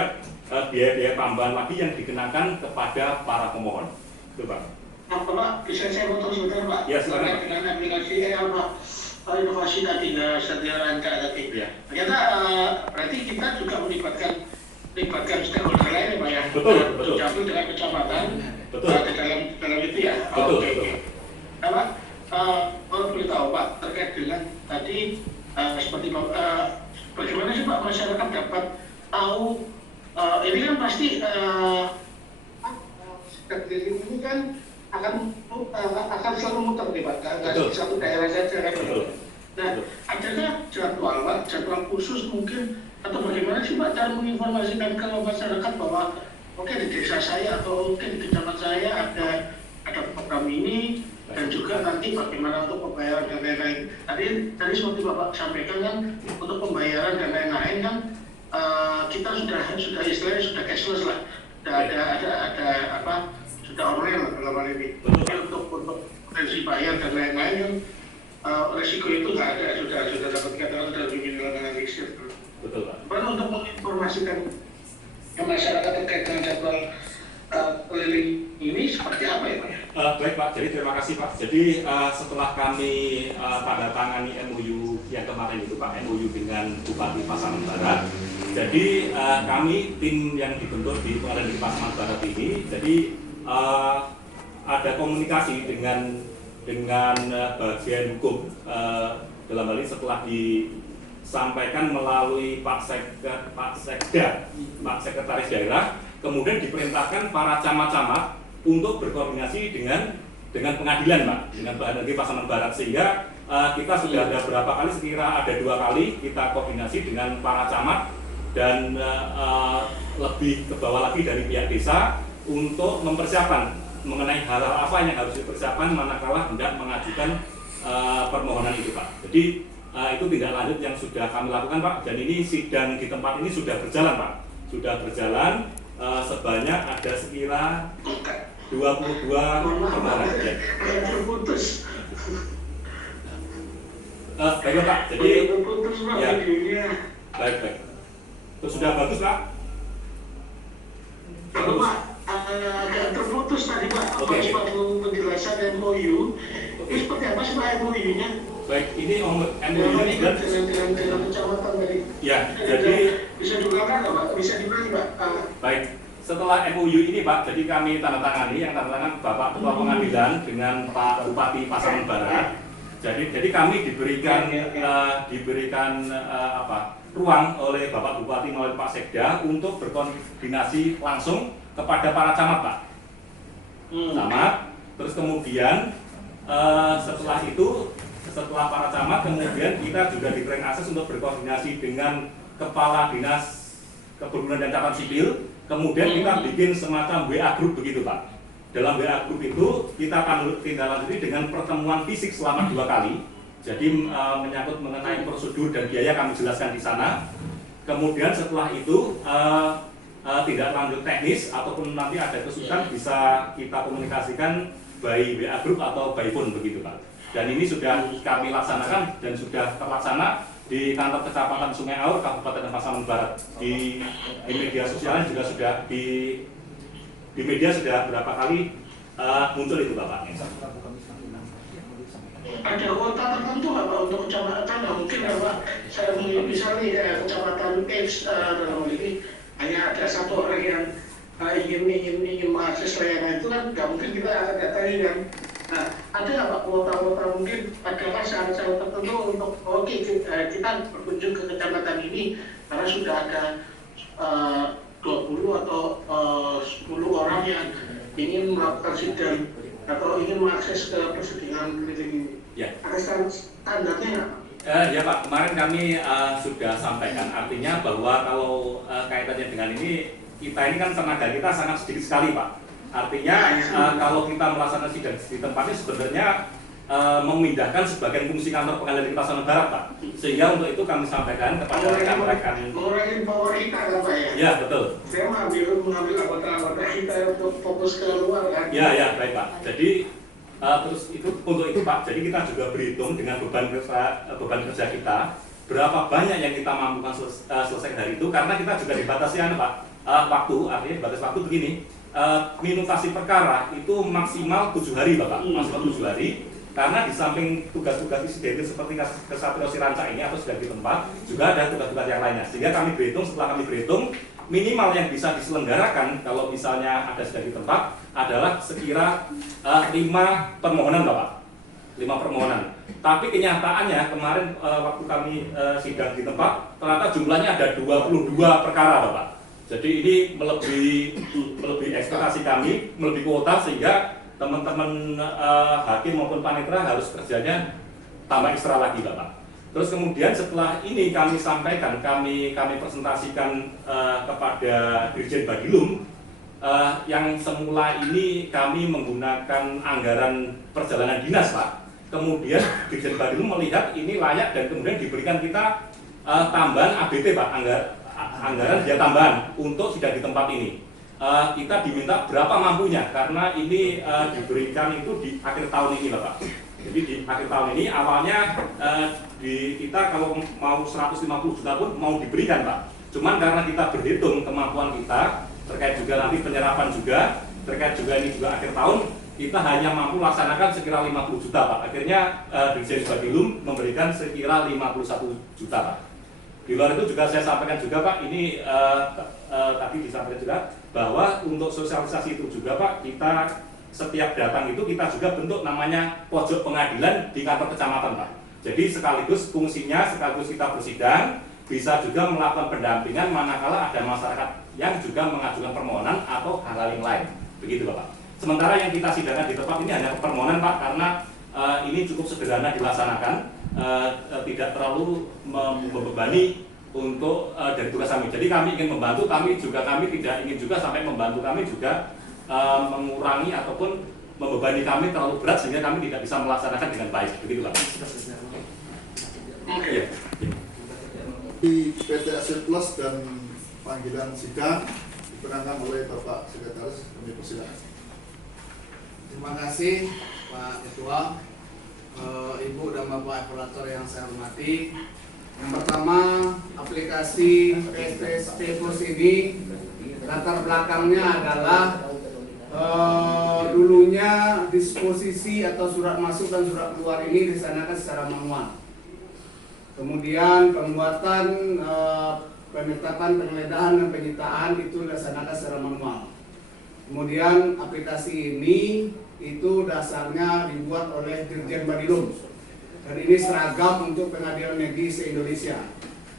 biaya-biaya tambahan lagi yang dikenakan kepada para pemohon. Itu Pak. Pak, bisa saya potong sebentar Pak? Ya, silakan. Dengan aplikasi inovasi tadi Satya Ranca tadi. Ya. Ternyata berarti kita juga melibatkan stakeholder lain ya Pak ya? Betul, betul. Tercampur dengan kecamatan. Betul. Di dalam itu ya? Betul, Oke. betul. Pak, kalau boleh tahu Pak terkait dengan tadi seperti bagaimana sih Pak masyarakat dapat tahu ini kan pasti ini kan akan selalu muter nih Pak, nggak di satu daerah saja kan. Nah, adakah jadwal khusus mungkin atau bagaimana sih Pak cara menginformasikan ke masyarakat bahwa oke di desa saya atau mungkin di kecamatan saya ada program ini dan juga nanti bagaimana untuk pembayaran dan lain-lain. Tadi seperti Bapak sampaikan kan untuk pembayaran dan lain-lain kan kita sudah istilahnya sudah cashless lah, ada apa sudah online dalam hal ini. Untuk potensi bayar dan lain-lain kan resiko itu nggak ada, sudah dapat katakan sudah diminta dengan riset. Betul Pak. Baru untuk menginformasikan ke masyarakat terkait dengan jadwal keliling ini seperti apa ya Pak? Baik Pak, jadi terima kasih Pak. Jadi setelah kami tanda tangani MOU yang kemarin itu Pak, MOU dengan Bupati Pasaman Barat. Jadi kami tim yang dibentuk di Pengadilan Pasaman Barat ini, jadi ada komunikasi dengan bagian hukum dalam hal ini setelah disampaikan melalui Pak Sekretaris Daerah. Kemudian diperintahkan para camat-camat untuk berkoordinasi dengan pengadilan Pak, dengan Pengadilan Negeri Pasaman Barat, sehingga kita sudah ada berapa kali, sekira ada 2 kali kita koordinasi dengan para camat dan lebih ke bawah lagi dari pihak desa untuk mempersiapkan mengenai hal-hal apa yang harus dipersiapkan manakala hendak mengajukan permohonan itu Pak. Jadi itu tindak lanjut yang sudah kami lakukan Pak, dan ini sidang di tempat ini sudah berjalan Pak, sudah berjalan. Sebanyak ada sekira 22 permohonan. Ya. Terputus. Baik Pak, jadi Terputus Pak ya. videonya. Baik. Itu sudah bagus Pak. Kalau Pak agak terputus tadi Pak, Oke. penjelasan MOU. Ini seperti apa sih Pak MOU-nya? Baik, ini MOU Dengan dan kecamatan tadi. ya, jadi bisa diulang nggak Pak? Bisa diulangi Pak? baik. Setelah MOU ini Pak, jadi kami tanda tangani, yang tanda tangan Bapak Ketua Pengadilan dengan Pak Bupati Pasaman Barat. Jadi kami diberikan ruang oleh Bapak Bupati melalui Pak Sekda untuk berkoordinasi langsung kepada para camat Pak. Camat, terus kemudian setelah para camat, kemudian kita juga diberikan akses untuk berkoordinasi dengan Kepala Dinas Kependudukan dan Catatan Sipil. Kemudian kita bikin semacam WA group begitu Pak. Dalam WA group itu kita akan tindak lanjuti dengan pertemuan fisik selama 2 kali. Jadi menyangkut mengenai prosedur dan biaya kami jelaskan di sana. Kemudian setelah itu tindak lanjut teknis ataupun nanti ada kesulitan bisa kita komunikasikan by WA group atau by phone begitu Pak. Dan ini sudah kami laksanakan dan sudah terlaksana di kantor Kecamatan Sungai Aur, Kabupaten Pasaman Barat. Di media sosialnya juga sudah di media sudah berapa kali muncul itu Bapak. Ada kuota tertentu nggak Pak untuk kecamatan? Nggak mungkin ya Pak. Saya misalnya kecamatan X dalam hal ini hanya ada 1 orang yang ingin mengakses layanan itu kan nggak mungkin kita datangi kan. Nah, ada nggak Pak kuota mungkin adalah syarat-syarat tertentu untuk kita berkunjung ke kecamatan ini karena sudah ada 20 atau 10 orang yang ingin melakukan sidang atau ingin mengakses ke persidangan keliling ini. Ya. Ada standarnya nggak? Ya Pak, kemarin kami sudah sampaikan, artinya bahwa kalau kaitannya dengan ini, kita ini kan tenaga kita sangat sedikit sekali Pak. Artinya kalau kita melaksanakan sidang di tempatnya sebenarnya memindahkan sebagian fungsi kantor pengadilan kita Sana Barat, Pak. Sehingga untuk itu kami sampaikan kepada rekan-rekan. Mengurangi power kita kan Pak ya? Ya, betul. Saya mengambil anggota-anggota kita untuk fokus ke luar kan? Ya, baik Pak. Jadi terus itu untuk itu Pak. Jadi kita juga berhitung dengan beban kerja kita berapa banyak yang kita mampu selesai hari itu, karena kita juga dibatasi Pak waktu, artinya dibatasi waktu begini. Minutasi perkara itu maksimal 7 hari Bapak, maksimal 7 hari. Karena di samping tugas-tugas insidentif seperti Kesatria Siranca ini atau sudah di tempat, juga ada tugas-tugas yang lainnya. Sehingga kami berhitung, setelah kami berhitung, minimal yang bisa diselenggarakan kalau misalnya ada sudah di tempat adalah sekira 5 permohonan Bapak. 5 permohonan. Tapi kenyataannya kemarin waktu kami sidang di tempat, ternyata jumlahnya ada 22 perkara Bapak. Jadi ini melebihi ekspektasi kami, melebihi kuota, sehingga teman-teman hakim maupun panitera harus kerjanya tambah ekstra lagi Bapak. Terus kemudian setelah ini kami sampaikan, kami presentasikan kepada Dirjen Badilum, yang semula ini kami menggunakan anggaran perjalanan dinas Pak. Kemudian Dirjen Badilum melihat ini layak dan kemudian diberikan kita tambahan ABT Pak, anggaran biaya tambahan untuk sidang di tempat ini. Kita diminta berapa mampunya, karena ini diberikan itu di akhir tahun ini Bapak. Jadi di akhir tahun ini awalnya kita kalau mau 150 juta pun mau diberikan Pak. Cuman karena kita berhitung kemampuan kita, terkait juga nanti penyerapan juga, terkait juga ini juga akhir tahun, kita hanya mampu laksanakan sekira 50 juta Pak. Akhirnya Dirjen Badilum memberikan sekira 51 juta Pak. Di luar itu juga saya sampaikan juga Pak, ini tadi disampaikan juga bahwa untuk sosialisasi itu juga Pak, kita setiap datang itu kita juga bentuk namanya pojok pengadilan di kantor kecamatan Pak. Jadi sekaligus fungsinya, sekaligus kita bersidang, bisa juga melakukan pendampingan manakala ada masyarakat yang juga mengajukan permohonan atau hal-hal yang lain. Begitu Bapak. Sementara yang kita sidangkan di tempat ini hanya permohonan Pak, karena ini cukup sederhana dilaksanakan, tidak terlalu membebani untuk dari tugas kami. Jadi kami ingin membantu, kami tidak ingin juga sampai membantu kami juga mengurangi ataupun membebani kami terlalu berat sehingga kami tidak bisa melaksanakan dengan baik. Begitu Pak. Oke. Di PT Aset Plus dan panggilan sidang diperankan oleh Bapak Sekretaris, kami persilakan. Terima kasih Pak Ketua, Ibu dan Bapak Operator yang saya hormati. Yang pertama, aplikasi PTSP Plus ini latar belakangnya adalah dulunya disposisi atau surat masuk dan surat keluar ini disanakan secara manual. Kemudian pembuatan penetapan, penggeledahan dan penyitaan itu dilaksanakan secara manual. Kemudian aplikasi ini itu dasarnya dibuat oleh Dirjen Badilum. Dan ini seragam untuk pengadilan negeri se-Indonesia.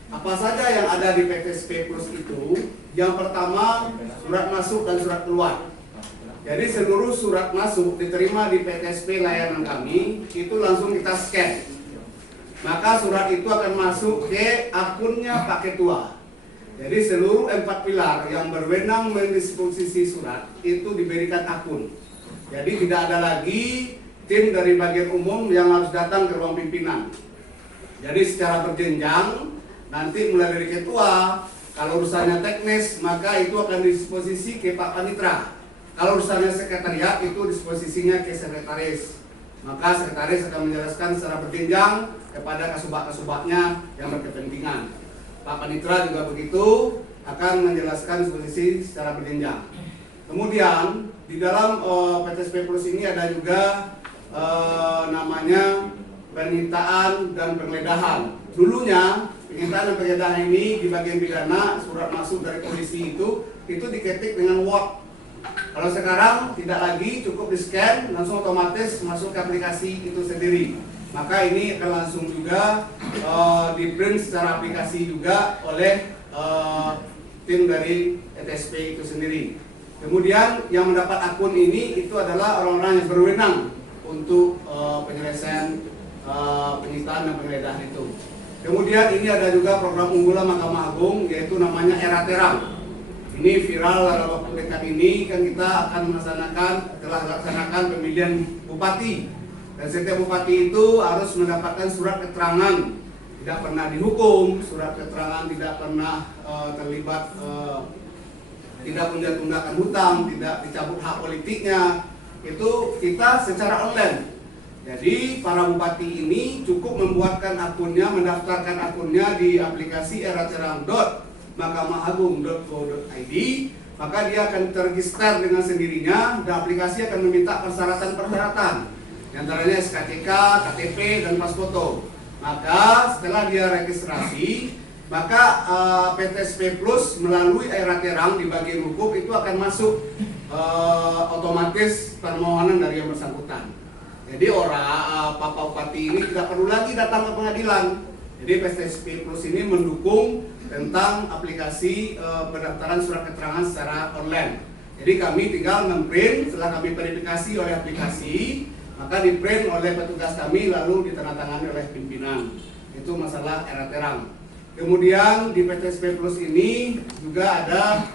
Apa saja yang ada di PTSP Plus itu? Yang pertama, surat masuk dan surat keluar. Jadi seluruh surat masuk diterima di PTSP layanan kami, itu langsung kita scan. Maka surat itu akan masuk ke akunnya Pak Ketua. Jadi seluruh 4 pilar yang berwenang mendisposisi surat itu diberikan akun. Jadi tidak ada lagi tim dari bagian umum yang harus datang ke ruang pimpinan. Jadi secara berjenjang, nanti mulai dari ketua, kalau urusannya teknis maka itu akan disposisi ke Pak Panitra. Kalau urusannya sekretariat itu disposisinya ke sekretaris. Maka sekretaris akan menjelaskan secara berjenjang kepada kasubag-kasubagnya yang berkepentingan. Pak Panitra juga begitu, akan menjelaskan disposisi secara berjenjang. Kemudian di dalam PTSP Plus ini ada juga namanya penyitaan dan penggeledahan. Dulunya penyitaan dan penggeledahan ini di bagian pidana surat masuk dari polisi itu diketik dengan Word. Kalau sekarang tidak lagi, cukup di scan langsung otomatis masuk ke aplikasi itu sendiri. Maka ini akan langsung juga di print secara aplikasi juga oleh tim dari PTSP itu sendiri. Kemudian yang mendapat akun ini itu adalah orang-orang yang berwenang untuk penyelesaian penyitaan dan penggeledahan itu. Kemudian ini ada juga program unggulan Mahkamah Agung, yaitu namanya Era Terang. Ini viral dalam waktu dekat ini kan kita akan telah melaksanakan pemilihan bupati. Dan setiap bupati itu harus mendapatkan surat keterangan tidak pernah dihukum, surat keterangan tidak pernah terlibat tidak tunda-tundakan hutang, tidak dicabut hak politiknya. Itu kita secara online. Jadi para bupati ini cukup membuatkan akunnya, mendaftarkan akunnya di aplikasi era-terang.mahkamah-agung.go.id, maka dia akan terregister dengan sendirinya dan aplikasi akan meminta persyaratan-persyaratan, di antaranya SKCK, KTP, dan pas foto. Maka setelah dia registrasi, maka PTSP Plus melalui era-terang di bagian hukum itu akan masuk otomatis permohonan dari yang bersangkutan. Jadi Pak Bupati ini tidak perlu lagi datang ke pengadilan. Jadi PTSP Plus ini mendukung tentang aplikasi pendaftaran surat keterangan secara online. Jadi kami tinggal memprint, setelah kami verifikasi oleh aplikasi, maka diprint oleh petugas kami lalu ditandatangani oleh pimpinan. Itu masalah era-terang. Kemudian di PTSP Plus ini juga ada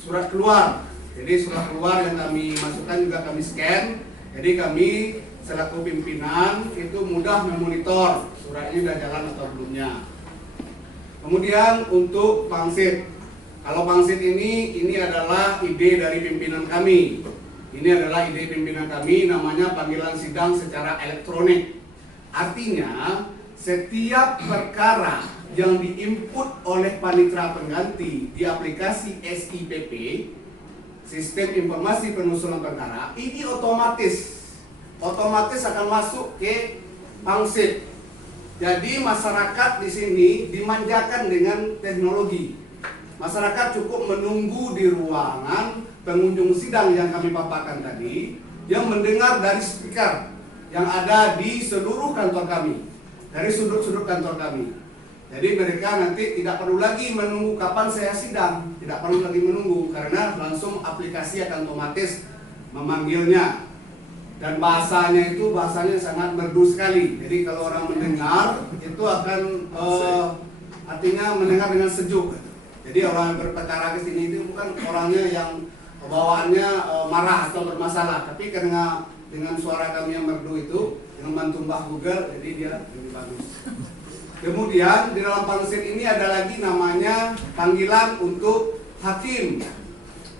surat keluar. Jadi surat keluar yang kami masukkan juga kami scan. Jadi kami selaku pimpinan itu mudah memonitor surat ini sudah jalan atau belumnya. Kemudian untuk pangsit, kalau pangsit ini adalah ide dari pimpinan kami. Ini adalah ide pimpinan kami, namanya panggilan sidang secara elektronik. Artinya setiap perkara yang diinput oleh panitera pengganti di aplikasi SIPP, Sistem Informasi Penusulan Perkara, ini otomatis akan masuk ke pangsit. Jadi masyarakat di sini dimanjakan dengan teknologi. Masyarakat cukup menunggu di ruangan pengunjung sidang yang kami paparkan tadi, yang mendengar dari speaker yang ada di seluruh kantor kami, dari sudut-sudut kantor kami. Jadi mereka nanti tidak perlu lagi menunggu kapan saya sidang, tidak perlu lagi menunggu karena langsung aplikasi akan otomatis memanggilnya. Dan bahasanya sangat merdu sekali. Jadi kalau orang mendengar itu akan artinya mendengar dengan sejuk. Jadi orang yang berperkara ke sini itu bukan orangnya yang bawaannya marah atau bermasalah, tapi karena dengan suara kami yang merdu itu dengan bantu Mbah Google, jadi dia lebih bagus. Kemudian di dalam pangsit ini ada lagi namanya panggilan untuk hakim,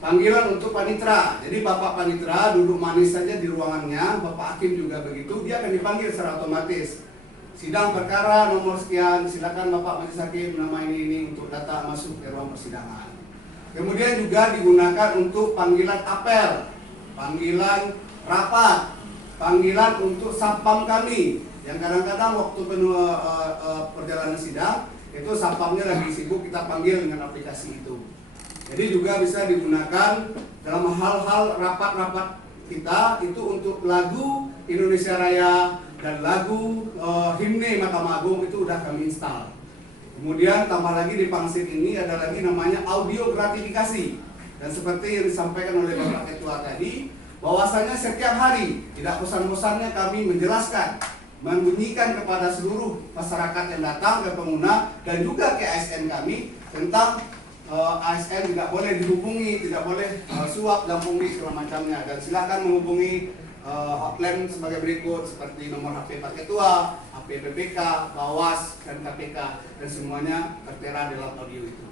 panggilan untuk panitera. Jadi Bapak panitera duduk manis saja di ruangannya, Bapak hakim juga begitu, dia akan dipanggil secara otomatis. Sidang perkara nomor sekian, silakan Bapak majelis hakim nama ini untuk data masuk ke ruang persidangan. Kemudian juga digunakan untuk panggilan apel, panggilan rapat, panggilan untuk satpam kami. Yang kadang-kadang waktu perjalanan sidang itu satpamnya lagi sibuk, kita panggil dengan aplikasi itu. Jadi juga bisa digunakan dalam hal-hal rapat-rapat kita itu untuk lagu Indonesia Raya dan lagu himne Mahkamah Agung itu udah kami install. Kemudian tambah lagi di pangsit ini ada lagi namanya audio gratifikasi. Dan seperti yang disampaikan oleh Bapak Ketua tadi, bahwasanya setiap hari tidak bosan-bosannya kami menjelaskan, membunyikan kepada seluruh masyarakat yang datang ke pengguna dan juga ke ASN kami tentang ASN tidak boleh dihubungi, tidak boleh suap dan pungli segala macamnya, dan silakan menghubungi hotline sebagai berikut seperti nomor HP Pak Ketua, HP PPK, Bawas, dan KPK, dan semuanya tertera dalam audio itu.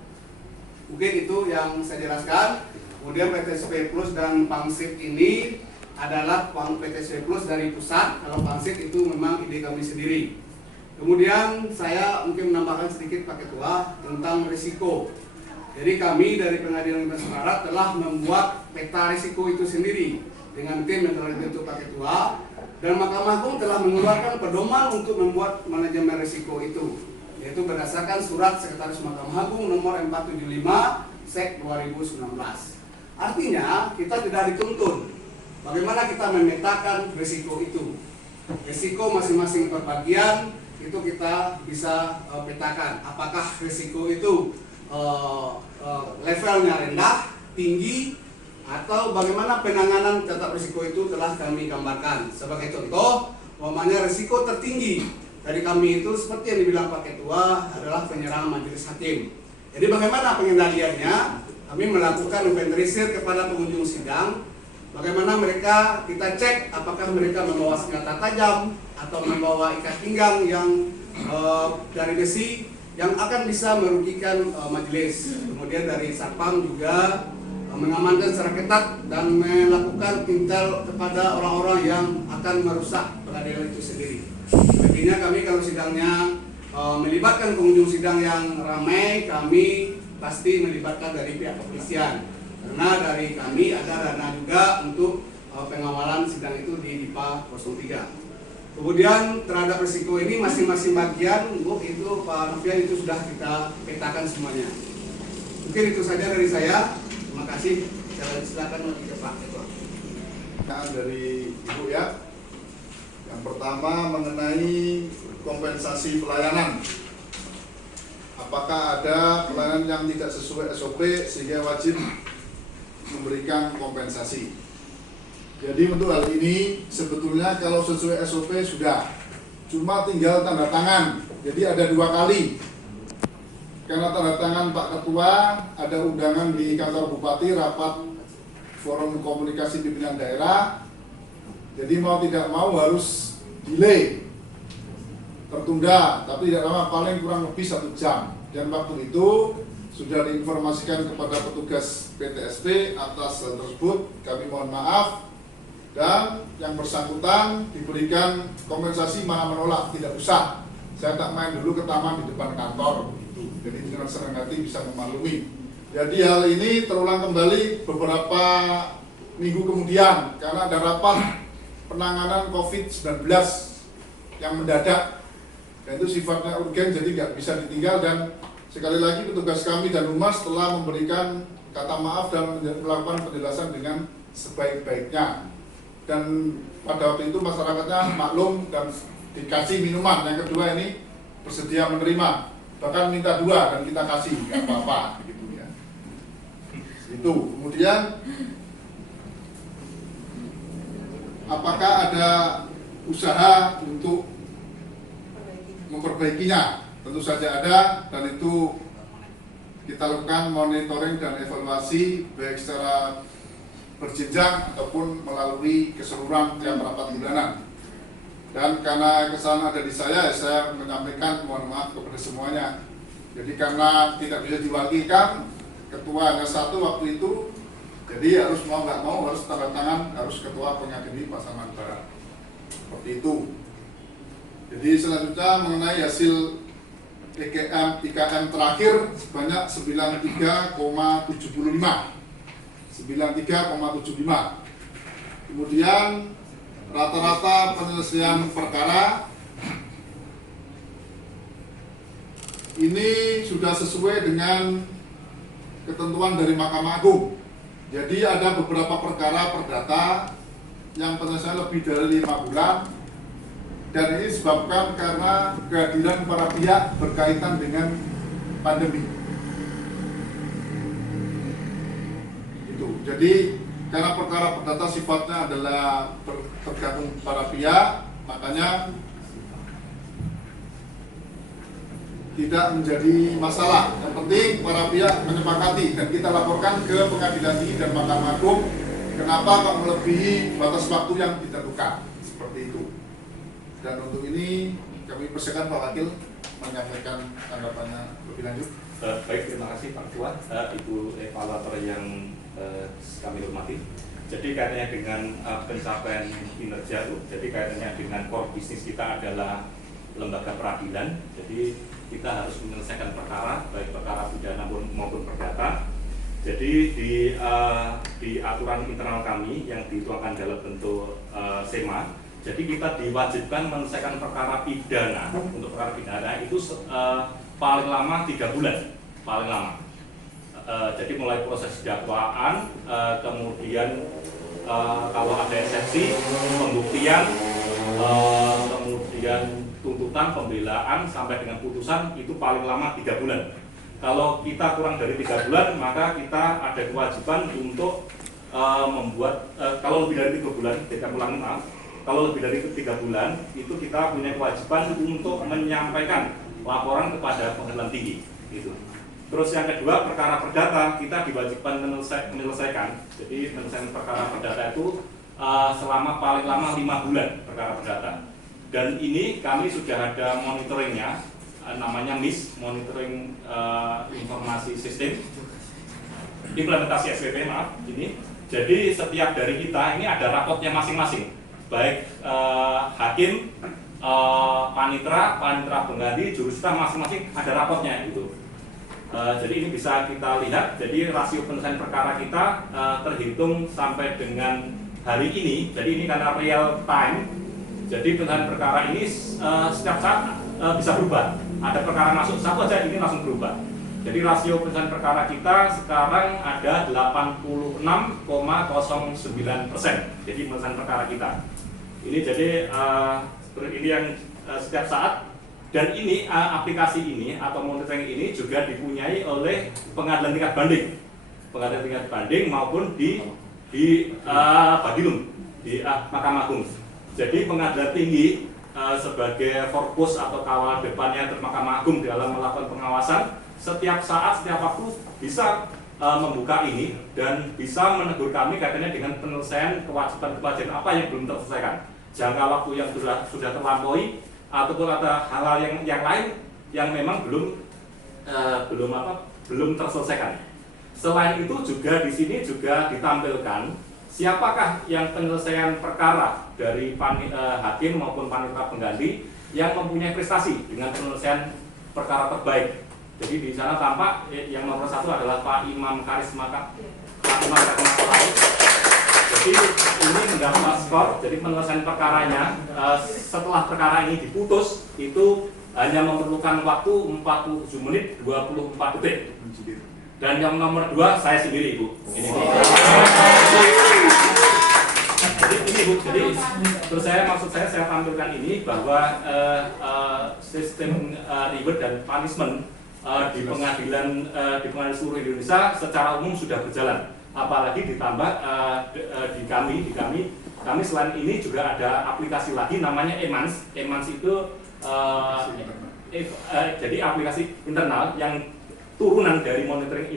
Mungkin itu yang saya jelaskan. Kemudian PTSP Plus dan Pangsit ini adalah PTSP Plus dari pusat, kalau Pangsit itu memang ide kami sendiri. Kemudian saya mungkin menambahkan sedikit Pak Ketua tentang risiko. Jadi kami dari Pengadilan Negeri Barat telah membuat peta risiko itu sendiri dengan tim yang telah dibentuk Pak Ketua, dan Mahkamah Agung telah mengeluarkan pedoman untuk membuat manajemen risiko itu, yaitu berdasarkan surat Sekretaris Mahkamah Agung nomor 475 Sek 2019. Artinya kita tidak dituntun bagaimana kita memetakan risiko itu. Risiko masing-masing perbagian itu kita bisa petakan. Apakah risiko itu levelnya rendah, tinggi, atau bagaimana penanganan tetap risiko itu telah kami gambarkan. Sebagai contoh, umpamanya risiko tertinggi dari kami itu seperti yang dibilang Pak Ketua adalah penyerangan majelis hakim. Jadi bagaimana pengendaliannya? Kami melakukan inventarisir kepada pengunjung sidang. Bagaimana mereka, kita cek apakah mereka membawa senjata tajam atau membawa ikat pinggang yang dari besi yang akan bisa merugikan majelis. Kemudian dari Satpam juga mengamankan secara ketat dan melakukan intel kepada orang-orang yang akan merusak pengadilan itu sendiri. Artinya kami kalau sidangnya melibatkan pengunjung sidang yang ramai, kami pasti melibatkan dari pihak kepolisian. Karena dari kami ada dana juga untuk pengawalan sidang itu di DIPA 03. Kemudian terhadap risiko ini masing-masing bagian, Bu, itu Pak Novian itu sudah kita petakan semuanya. Mungkin itu saja dari saya. Terima kasih. Silakan Pak Ketua. Dari Ibu ya. Yang pertama mengenai kompensasi pelayanan. Apakah ada pelayanan yang tidak sesuai SOP sehingga wajib memberikan kompensasi? Jadi untuk hal ini sebetulnya kalau sesuai SOP sudah, cuma tinggal tanda tangan. Jadi ada 2 kali. Karena tanda tangan Pak Ketua, ada undangan di kantor Bupati, rapat forum komunikasi pimpinan daerah. Jadi mau tidak mau harus delay, tertunda, tapi tidak lama, paling kurang lebih 1 jam. Dan waktu itu sudah diinformasikan kepada petugas PTSP atas hal tersebut. Kami mohon maaf. Dan yang bersangkutan diberikan kompensasi malah menolak, tidak usah. Saya tak main dulu ke taman di depan kantor. Jadi dengan senang hati bisa memaklumi. Jadi hal ini terulang kembali beberapa minggu kemudian karena ada rapat penanganan COVID-19 yang mendadak. Dan itu sifatnya urgen, jadi nggak bisa ditinggal. Dan sekali lagi petugas kami dan Humas telah memberikan kata maaf dan melakukan penjelasan dengan sebaik-baiknya. Dan pada waktu itu masyarakatnya maklum dan dikasih minuman. Yang kedua ini bersedia menerima, bahkan minta 2 dan kita kasih, nggak apa-apa gitu ya. Itu kemudian apakah ada usaha untuk memperbaikinya? Tentu saja ada, dan itu kita lakukan monitoring dan evaluasi baik secara berjenjang ataupun melalui keseluruhan tiap rapat bulanan. Dan karena kesalahan ada di saya menyampaikan mohon maaf kepada semuanya. Jadi karena tidak bisa diwakilkan, ketua hanya 1 waktu itu, jadi harus mau nggak mau harus tanda tangan, harus ketua pengadili Pasaman Barat. Seperti itu. Jadi selanjutnya mengenai hasil IKM terakhir sebanyak 93,75. Kemudian rata-rata penyelesaian perkara ini sudah sesuai dengan ketentuan dari Mahkamah Agung. Jadi ada beberapa perkara perdata yang penyelesaian lebih dari 5 bulan, dan ini disebabkan karena kehadiran para pihak berkaitan dengan pandemi. Jadi karena perkara perdata sifatnya adalah tergantung para pihak, makanya tidak menjadi masalah. Yang penting para pihak menyepakati dan kita laporkan ke Pengadilan Tinggi dan Mahkamah Agung kenapa kok melebihi batas waktu yang ditentukan, seperti itu. Dan untuk ini kami persilakan Pak Wakil menyampaikan tanggapannya lebih lanjut. Baik, terima kasih Pak Ketua, Ibu evaluator yang kami hormati. Jadi kaitannya dengan pencapaian kinerja, jadi kaitannya dengan core bisnis kita adalah lembaga peradilan. Jadi kita harus menyelesaikan perkara, baik perkara pidana maupun perdata. Jadi di aturan internal kami yang dituangkan dalam bentuk SEMA, jadi kita diwajibkan menyelesaikan perkara pidana. Untuk perkara pidana itu paling lama 3 bulan, paling lama. Jadi mulai proses dakwaan, kemudian kalau ada eksepsi, pembuktian, kemudian tuntutan, pembelaan, sampai dengan putusan itu paling lama 3 bulan. Kalau kita kurang dari 3 bulan, maka kita ada kewajiban untuk membuat, kalau lebih dari 3 bulan, kita ulangi maaf, kalau lebih dari 3 bulan, itu kita punya kewajiban untuk menyampaikan laporan kepada Pengadilan Tinggi. Gitu. Terus yang kedua, perkara perdata kita diwajibkan menyelesaikan. Jadi penyelesaian perkara perdata itu selama paling lama 5 bulan perkara perdata. Dan ini kami sudah ada monitoringnya, namanya MIS, monitoring informasi sistem implementasi SPP, maaf ini. Jadi setiap dari kita ini ada rapotnya masing-masing, baik hakim, panitera pengganti, jurusita masing-masing ada rapotnya gitu. Jadi ini bisa kita lihat. Jadi rasio penyelesaian perkara kita terhitung sampai dengan hari ini. Jadi ini karena real time. Jadi penyelesaian perkara ini setiap saat bisa berubah. Ada perkara masuk satu aja ini langsung berubah. Jadi rasio penyelesaian perkara kita sekarang ada 86,09%. Jadi penyelesaian perkara kita. Ini jadi ini yang setiap saat. Dan ini aplikasi ini atau monitoring ini juga dipunyai oleh pengadilan tingkat banding, maupun di Badilum, di Mahkamah Agung. Jadi pengadilan tinggi sebagai fokus atau kawal depannya Mahkamah Agung dalam melakukan pengawasan, setiap saat, setiap waktu bisa membuka ini dan bisa menegur kami kaitannya dengan penyelesaian kewajiban apa yang belum terselesaikan, jangka waktu yang sudah terlampaui, ataupun ada hal-hal yang lain yang memang belum terselesaikan. Selain itu juga di sini juga ditampilkan siapakah yang penyelesaian perkara dari hakim maupun panitera pengganti yang mempunyai prestasi dengan penyelesaian perkara terbaik. Jadi di sana tampak yang nomor 1 adalah Pak Imam Karisma Laut. Jadi ini mendapat skor. Jadi penyelesaian perkaranya setelah perkara ini diputus itu hanya memerlukan waktu 47 menit 24 detik. Dan yang nomor 2 saya sendiri, Ibu. Ini Bu. Ini Bu. Jadi terus maksud saya tampilkan ini bahwa sistem reward dan punishment di pengadilan seluruh Indonesia secara umum sudah berjalan. Apalagi ditambah di kami selain ini juga ada aplikasi lagi namanya EMANS. EMANS itu jadi aplikasi internal yang turunan dari monitoring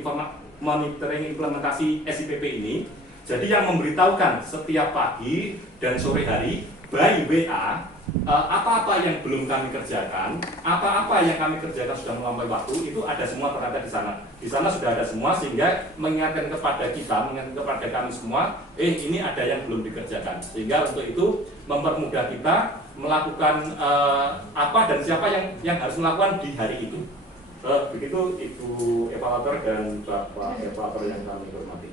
implementasi SIPP ini. Jadi yang memberitahukan setiap pagi dan sore hari by WA apa-apa yang belum kami kerjakan, apa-apa yang kami kerjakan sudah melampaui waktu, itu ada semua ternyata di sana. Di sana sudah ada semua, sehingga mengingatkan kepada kita, mengingatkan kepada kami semua, ini ada yang belum dikerjakan. Sehingga untuk itu mempermudah kita melakukan apa dan siapa yang harus melakukan di hari itu. Begitu Ibu Evaluator dan Bapak Evaluator yang kami hormati.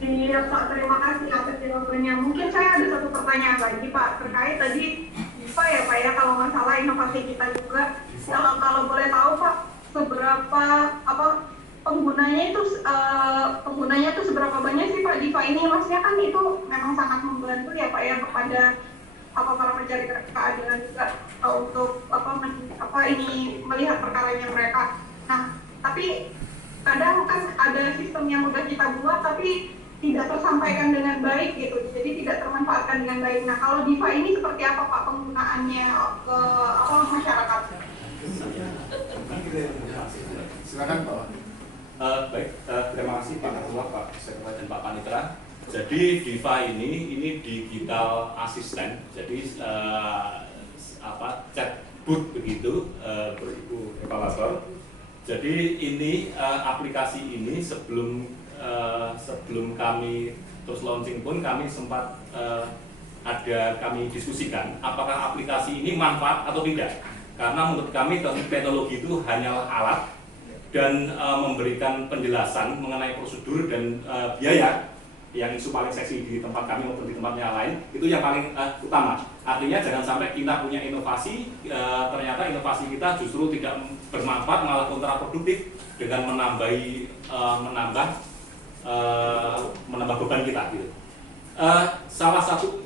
Iya Pak, terima kasih atas jawabannya. Mungkin saya ada satu pertanyaan lagi Pak, terkait tadi Pak ya Pak ya, kalau masalah inovasi kita juga, kalau boleh tahu Pak, seberapa penggunanya itu seberapa banyak sih Pak DIVA ini? Maksudnya kan itu memang sangat membantu ya Pak ya kepada para pencari keadilan juga untuk melihat perkaranya mereka. Nah, tapi kadang kan ada sistem yang udah kita buat tapi tidak tersampaikan dengan baik gitu, jadi tidak termanfaatkan dengan baik. Nah, kalau DIVA ini seperti apa Pak penggunaannya ke masyarakat? Silakan Pak. Baik, terima kasih Pak Ketua, Pak Sekretaris dan Pak Panitera. Jadi DIVA ini digital assistant, jadi chatbot begitu, Ibu Evaluator. Jadi ini aplikasi ini sebelum kami terus launching pun kami sempat kami diskusikan apakah aplikasi ini manfaat atau tidak. Karena menurut kami teknologi itu hanyalah alat dan memberikan penjelasan mengenai prosedur dan biaya yang isu paling seksi di tempat kami maupun di tempatnya lain, itu yang paling utama. Artinya jangan sampai kita punya inovasi, ternyata inovasi kita justru tidak bermanfaat, malah kontraproduktif dengan menambah beban kita gitu. Salah satu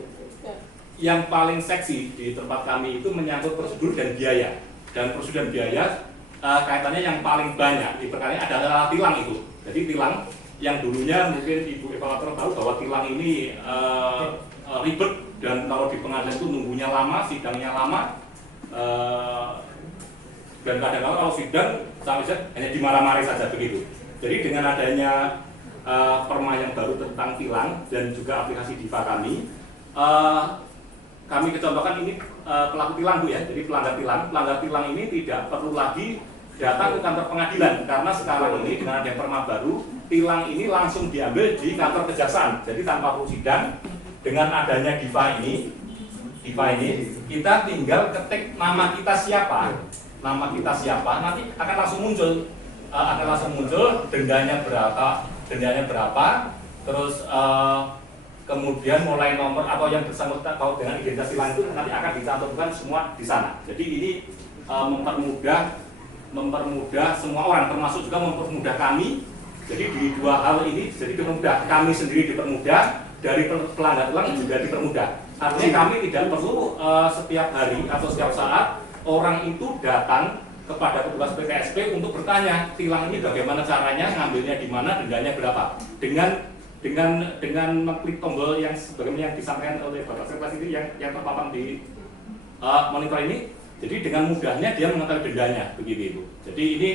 yang paling seksi di tempat kami itu menyangkut prosedur dan biaya. Dan prosedur dan biaya kaitannya yang paling banyak di perkara ini adalah tilang itu. Jadi tilang yang dulunya mungkin Ibu Evaluator tahu bahwa tilang ini ribet dan kalau di pengadilan itu nunggunya lama, sidangnya lama, Dan kadang-kadang kalau sidang sampai hanya dimarah-marahi saja begitu. Jadi dengan adanya perma yang baru tentang tilang dan juga aplikasi Diva kami kecontohkan ini pelaku tilang Bu ya. Jadi pelanggar tilang ini tidak perlu lagi datang ke kantor pengadilan karena sekarang ini dengan adanya perma baru, tilang ini langsung diambil di kantor kejaksaan. Jadi tanpa perlu sidang. Dengan adanya Diva ini kita tinggal ketik nama kita siapa, nanti akan langsung muncul dendanya berapa, terus kemudian mulai nomor atau yang bersangkutan dengan identitas tilang itu nanti akan dicantumkan semua di sana. Jadi ini mempermudah semua orang, termasuk juga mempermudah kami. Jadi di dua hal ini jadi dipermudah, kami sendiri dipermudah, dari pelanggar tilang juga dipermudah. Artinya kami tidak perlu setiap hari atau setiap saat orang itu datang kepada petugas PPSP untuk bertanya tilang ini bagaimana caranya, ngambilnya di mana, dendanya berapa. Dengan mengklik tombol yang sebagaimana yang disampaikan oleh Bapak Sekretaris ini yang terpampang di monitor ini, jadi dengan mudahnya dia mengetahui dendanya begitu Ibu. Jadi ini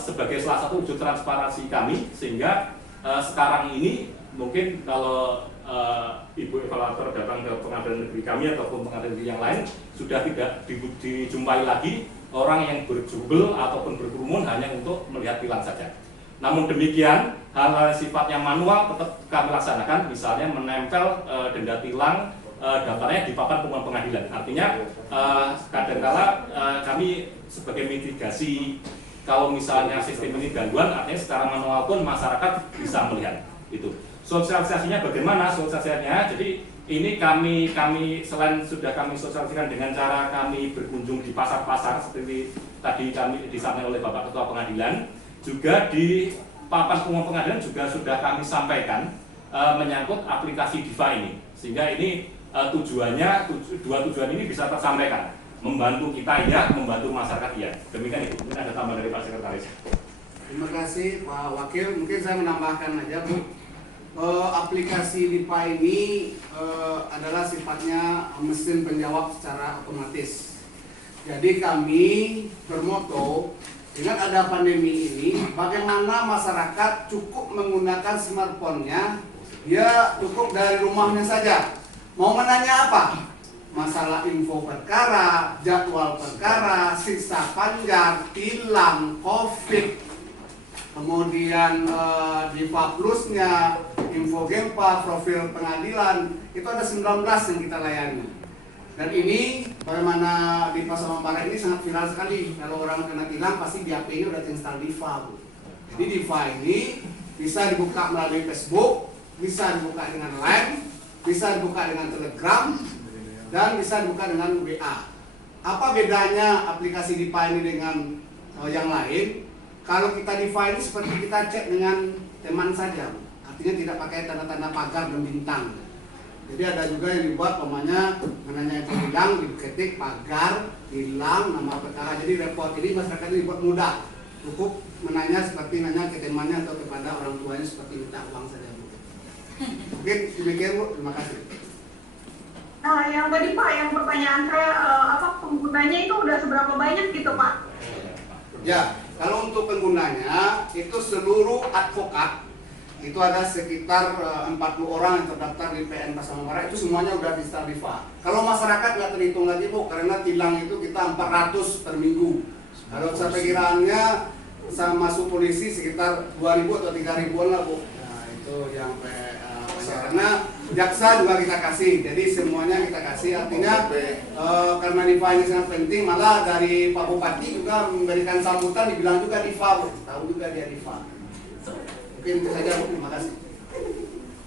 sebagai salah satu wujud transparansi kami sehingga sekarang ini mungkin kalau Ibu evaluator datang ke pengadilan negeri kami ataupun pengadilan negeri yang lain sudah tidak dijumpai lagi orang yang berjubel ataupun berkerumun hanya untuk melihat tilang saja. Namun demikian hal-hal sifatnya manual tetap kami laksanakan, misalnya menempel denda tilang daftarnya di papan pengumuman pengadilan. Artinya kadangkala kami sebagai mitigasi kalau misalnya sistem ini gangguan, artinya secara manual pun masyarakat bisa melihat itu. Sosialisasinya bagaimana? Sosialisasinya, jadi ini kami selain sudah kami sosialisasikan dengan cara kami berkunjung di pasar-pasar seperti tadi kami disampaikan oleh Bapak Ketua Pengadilan, juga di papan pengumuman pengadilan juga sudah kami sampaikan menyangkut aplikasi Diva ini, sehingga ini dua tujuan ini bisa tersampaikan, membantu kita ya, membantu masyarakat ya. Demikian Ibu. Mungkin ada tambahan dari Pak Sekretaris. Terima kasih Pak Wakil. Mungkin saya menambahkan aja Bu. Aplikasi Diva ini adalah sifatnya mesin penjawab secara otomatis. Jadi kami bermoto dengan ada pandemi ini, bagaimana masyarakat cukup menggunakan smartphone-nya, dia cukup dari rumahnya saja. Mau menanya apa? Masalah info perkara, jadwal perkara, siksa panjang, tilang, COVID, kemudian Diva Plusnya, info Gempa, profil pengadilan, itu ada 19 yang kita layani. Dan ini bagaimana Diva Samapara ini sangat viral sekali. Kalau orang kena tilang pasti di HP-nya udah install Diva. Jadi Diva ini bisa dibuka melalui Facebook, bisa dibuka dengan Line, bisa dibuka dengan Telegram, dan bisa dibuka dengan WA. Apa bedanya aplikasi Diva ini dengan yang lain? Kalau kita Diva ini seperti kita chat dengan teman saja, artinya tidak pakai tanda-tanda pagar dan bintang. Jadi ada juga yang dibuat namanya menanya itu hilang, diketik pagar, hilang, nama perkara. Jadi repot. Jadi masyarakat ini dibuat mudah, cukup menanya seperti nanya ke temannya atau kepada orang tuanya seperti minta uang saja. Mungkin demikian Bu, terima kasih. Nah, yang tadi Pak, yang pertanyaan saya penggunanya itu udah seberapa banyak gitu Pak? Ya, kalau untuk penggunanya itu seluruh advokat itu ada sekitar 40 orang yang terdaftar di PN Pasaman itu semuanya udah install Diva. Kalau masyarakat nggak terhitung lagi Bu, karena tilang itu kita 400 per minggu. Kalau saya perkiraannya sama masuk polisi sekitar 2.000 atau 3.000-an lah Bu. Nah itu yang karena jaksa juga kita kasih, jadi semuanya kita kasih. Artinya karena Diva ini sangat penting, malah dari Pak Bupati juga memberikan sambutan, dibilang juga Diva Bu, tahu juga dia Diva. Mungkin itu saja Bu, terima kasih.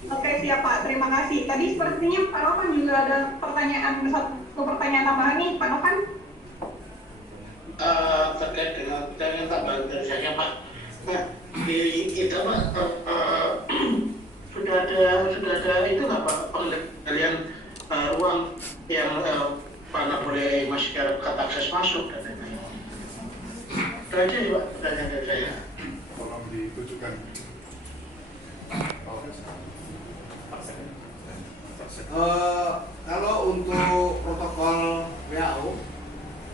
Oke siap Pak, terima kasih. Tadi sepertinya Pak Novan juga ada satu pertanyaan tambahan nih Pak Novan. Terkait dengan tambahan dari saya Pak. Nah, di itu Pak, sudah ada itu nggak Pak pengendalian ruang yang mana boleh masyarakat akses masuk dan lain-lain. Itu aja Pak pertanyaan dari saya. Tolong ditujukan. Kalau untuk protokol WHO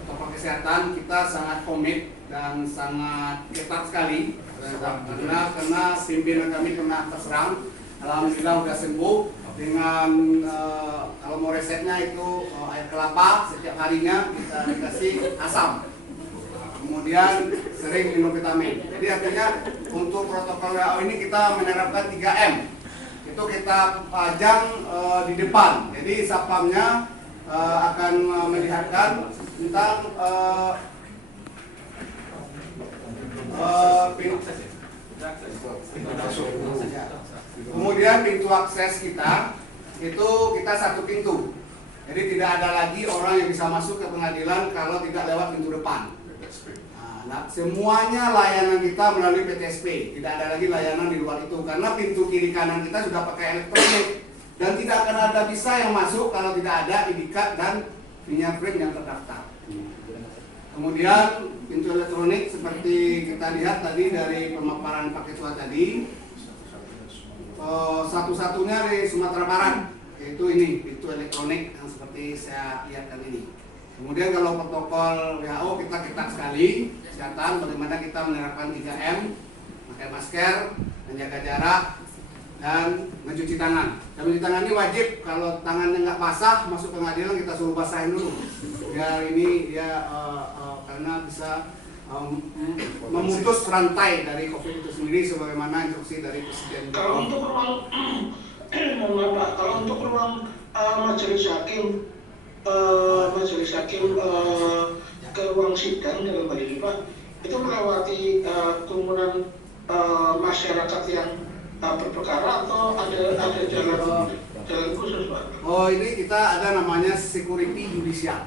atau pakai kesehatan kita sangat komit dan sangat ketat sekali karena pimpinan kami kena terserang. Alhamdulillah sudah sembuh dengan kalau mau resepnya itu air kelapa setiap harinya kita dikasih asam. Kemudian sering minum vitamin. Jadi artinya untuk protokol WHO ini kita menerapkan 3M. Itu kita pajang di depan. Jadi satpamnya akan melihatkan tentang kemudian pintu akses kita itu kita satu pintu. Jadi tidak ada lagi orang yang bisa masuk ke pengadilan kalau tidak lewat pintu depan. Nah, semuanya layanan kita melalui PTSP, tidak ada lagi layanan di luar itu karena pintu kiri kanan kita sudah pakai elektronik dan tidak akan ada bisa yang masuk kalau tidak ada ID card dan fingerprint yang terdaftar. Kemudian pintu elektronik seperti kita lihat tadi dari pemaparan Pak Ketua tadi, satu-satunya di Sumatera Barat yaitu ini pintu elektronik yang seperti saya lihatkan ini. Kemudian kalau protokol WHO kita ketat sekali, kesehatan bagaimana kita menerapkan 3M, pakai masker, menjaga jarak, dan mencuci tangan. Dan mencuci tangan ini wajib, kalau tangannya nggak basah masuk pengadilan kita suruh basahin dulu. Biar ini dia karena bisa memutus rantai dari COVID itu sendiri sebagaimana instruksi dari Presiden. Kalau untuk ruang, mohon maaf Pak, kalau untuk ruang majelis hakim ke ruang sidang dalam hal ini Pak, itu melewati kerumunan masyarakat yang berperkara atau ada jalan khusus Pak? Oh, ini kita ada namanya security judicial.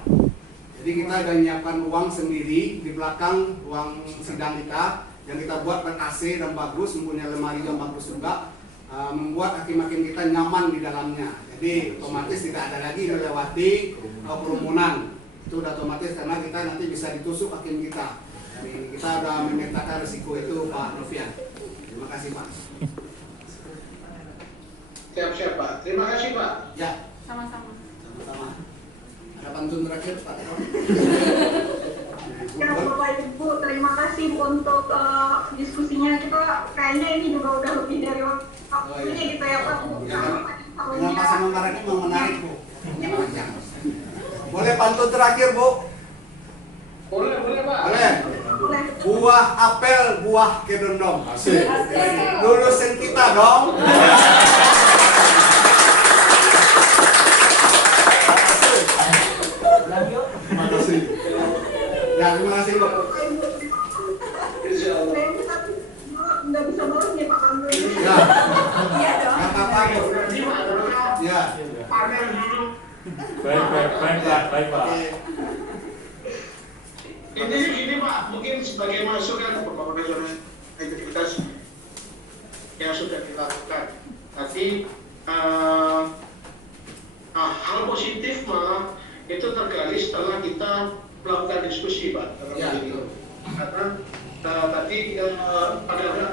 Jadi kita ada menyiapkan ruang sendiri di belakang ruang sidang kita yang kita buat ber-AC dan bagus, mempunyai lemari yang bagus juga, membuat hakim-hakim kita nyaman di dalamnya. Jadi otomatis tidak ada lagi melewati kerumunan. Itu sudah otomatis karena kita nanti bisa ditusuk hakim kita. Jadi kita sudah memetakan risiko itu Pak Novian. Terima kasih Pak. Siap Pak. Terima kasih Pak. Ya. Sama-sama. Sama-sama. Ada pantun terakhir Pak. Ya Bapak Ibu, terima kasih untuk diskusinya. Kita kayaknya ini juga udah lebih dari waktunya gitu ya Pak. Dengan pasangan Barat ini memang menarik Bu. Boleh pantun terakhir Bu? Boleh Pak. Boleh. Buah apel, buah kedondong. Asik. Lulusin kita dong. Terima kasih. Ya, terima kasih Bu. Nggak bisa bolos nih Pak Kamil. Ya. Iya dong. Nggak apa-apa Bu. Ya. Baik Pak. Ini Pak, mungkin sebagai masukan pembangunan integritas yang sudah dilakukan. Tadi hal positif malah itu tergali setelah kita melakukan diskusi Pak. Ya, karena tadi ada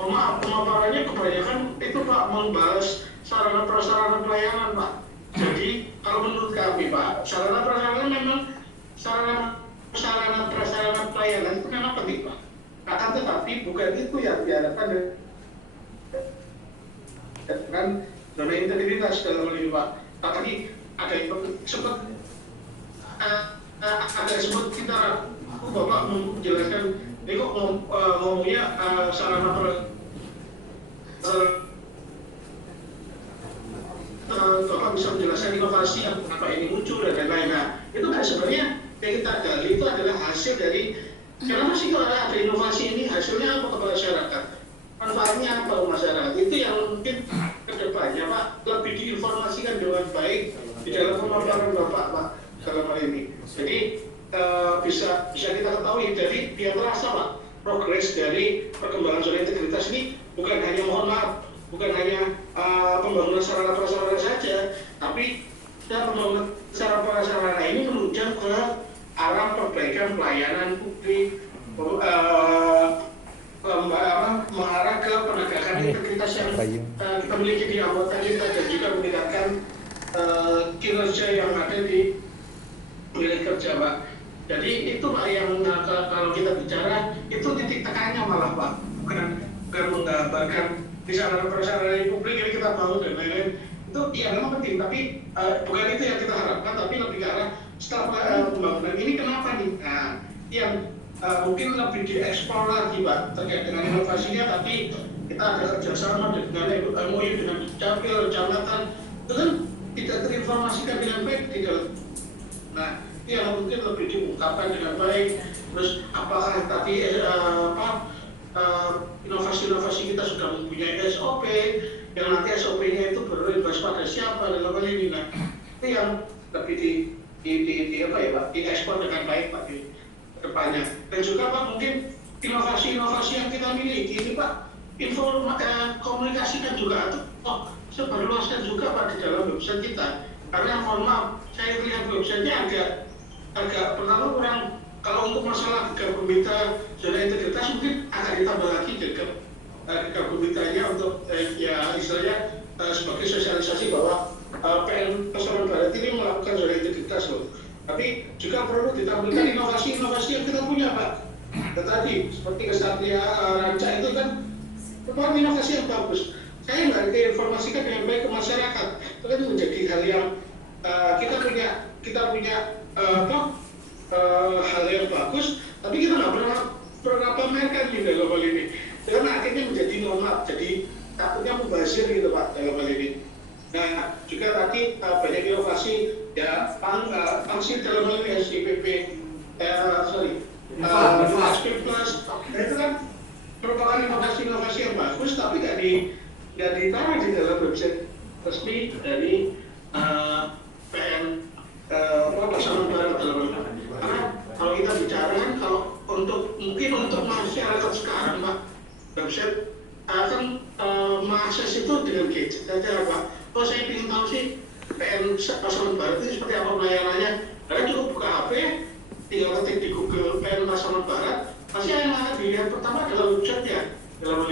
pemaparannya kebanyakan itu Pak membahas sarana prasarana pelayanan Pak. Jadi kalau menurut kami Pak, sarana prasarana memang sarana prasarana pelayanan itu memang penting Pak. Akan tetapi bukan itu yang diharapkan dengan zona integritas dalam hal ini Pak. Tadi ada yang sempat kita Bapak menjelaskan ini kok ngomongnya sarana Bapak bisa menjelaskan inovasi yang apa ini muncul dan lain-lain. Nah, itu kan sebenarnya yang kita gali itu adalah hasil dari kenapa sih kalau ada inovasi ini hasilnya apa kepada masyarakat, manfaatnya apa ke masyarakat, itu yang mungkin kedepannya Pak lebih diinformasikan dengan baik di dalam pemaparan Bapak Pak dalam hal ini. Jadi bisa kita ketahui dari biar terasa Pak progres dari perkembangan zona integritas ini bukan hanya mohon maaf bukan hanya pembangunan sarana prasarana saja, tapi pembangunan sarana prasarana ini menunjang ke arah perbaikan pelayanan publik, mengarah ke penegakan integritas yang kita miliki di anggota kita dan juga meningkatkan kinerja yang ada di pemilik kerja Pak. Jadi itu Pak yang kalau kita bicara itu titik tekannya malah Pak, bukan menggambarkan misalnya prasarana publik ini kita bangun dan lain-lain. Itu ya memang penting, tapi bukan itu yang kita harapkan, tapi lebih ke arah setelah pembangunan ini kenapa nih? Nah, yang mungkin lebih dieksplor lagi Pak terkait dengan inovasinya, tapi kita ada kerjasama dengan MUI, dengan Dapil, Kecamatan, itu kan tidak terinformasikan dengan baik di dalam. Nah, yang mungkin lebih diungkapkan dengan baik. Terus apakah tadi inovasi-inovasi kita sudah mempunyai SOP, yang nanti SOP-nya itu berimbas pada siapa dalam hal ini. Nah, itu yang lebih diekspor dengan baik Pak di depannya. Dan juga Pak mungkin inovasi-inovasi yang kita miliki ini Pak, komunikasikan juga sebarluaskan juga Pak di dalam website kita. Karena mohon maaf, saya lihat websitenya agak pertama kurang, kalau untuk masalah Gegar zona integritas mungkin akan ditambah lagi Gegar Mitanya untuk ya istilahnya sebagai sosialisasi bahwa PN Pasuruan Barat ini melakukan zona integritas loh. Tapi juga perlu ditampilkan inovasi-inovasi yang kita punya Pak. Tadi seperti Kesatria Ranca itu kan merupakan inovasi yang bagus. Saya nggak diinformasikan dengan baik ke masyarakat. Itu kan menjadi hal yang kita punya hal yang bagus, tapi kita nggak pernah pamerkan di dalam hal ini. Karena akhirnya menjadi normal, jadi takutnya mubazir gitu Pak dalam hal ini. Nah juga tadi banyak inovasi ya pangsil dalam hal ini SIPP, SP Plus, itu kan merupakan inovasi-inovasi yang bagus, tapi nggak ditaruh di dalam website resmi dari PN Pasuruan Barat dalam hal ini. Karena kalau kita bicara kan kalau mungkin untuk masyarakat sekarang Pak, website akan mengakses itu dengan gadget saja Pak. Kalau saya ingin tahu sih PN Pasuruan Barat itu seperti apa pelayanannya, karena cukup buka HP, tinggal ketik di Google PN Pasuruan Barat, pasti yang akan dilihat pertama adalah websitenya, dalam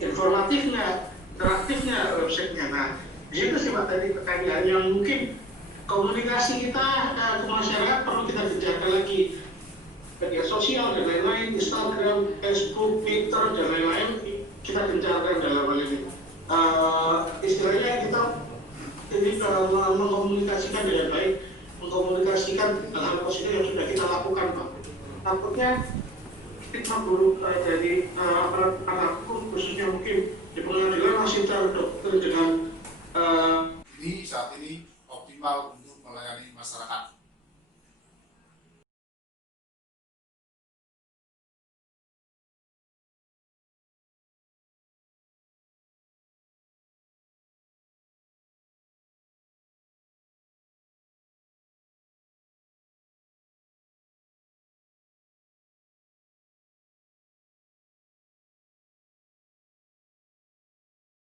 informatifnya, interaktifnya websitenya. Nah, di situ sih Pak tadi pertanyaan yang mungkin komunikasi kita ke masyarakat perlu kita gencarkan lagi, media sosial dan lain-lain, Instagram, Facebook, Twitter dan lain-lain kita gencarkan dalam hal ini. Istilahnya kita ini mengkomunikasikan dengan baik, mengkomunikasikan hal-hal positif yang sudah kita lakukan Pak. Takutnya stigma buruk dari aparat hukum khususnya mungkin di pengadilan masih terdoktrin dengan ini saat ini optimal untuk melayani masyarakat.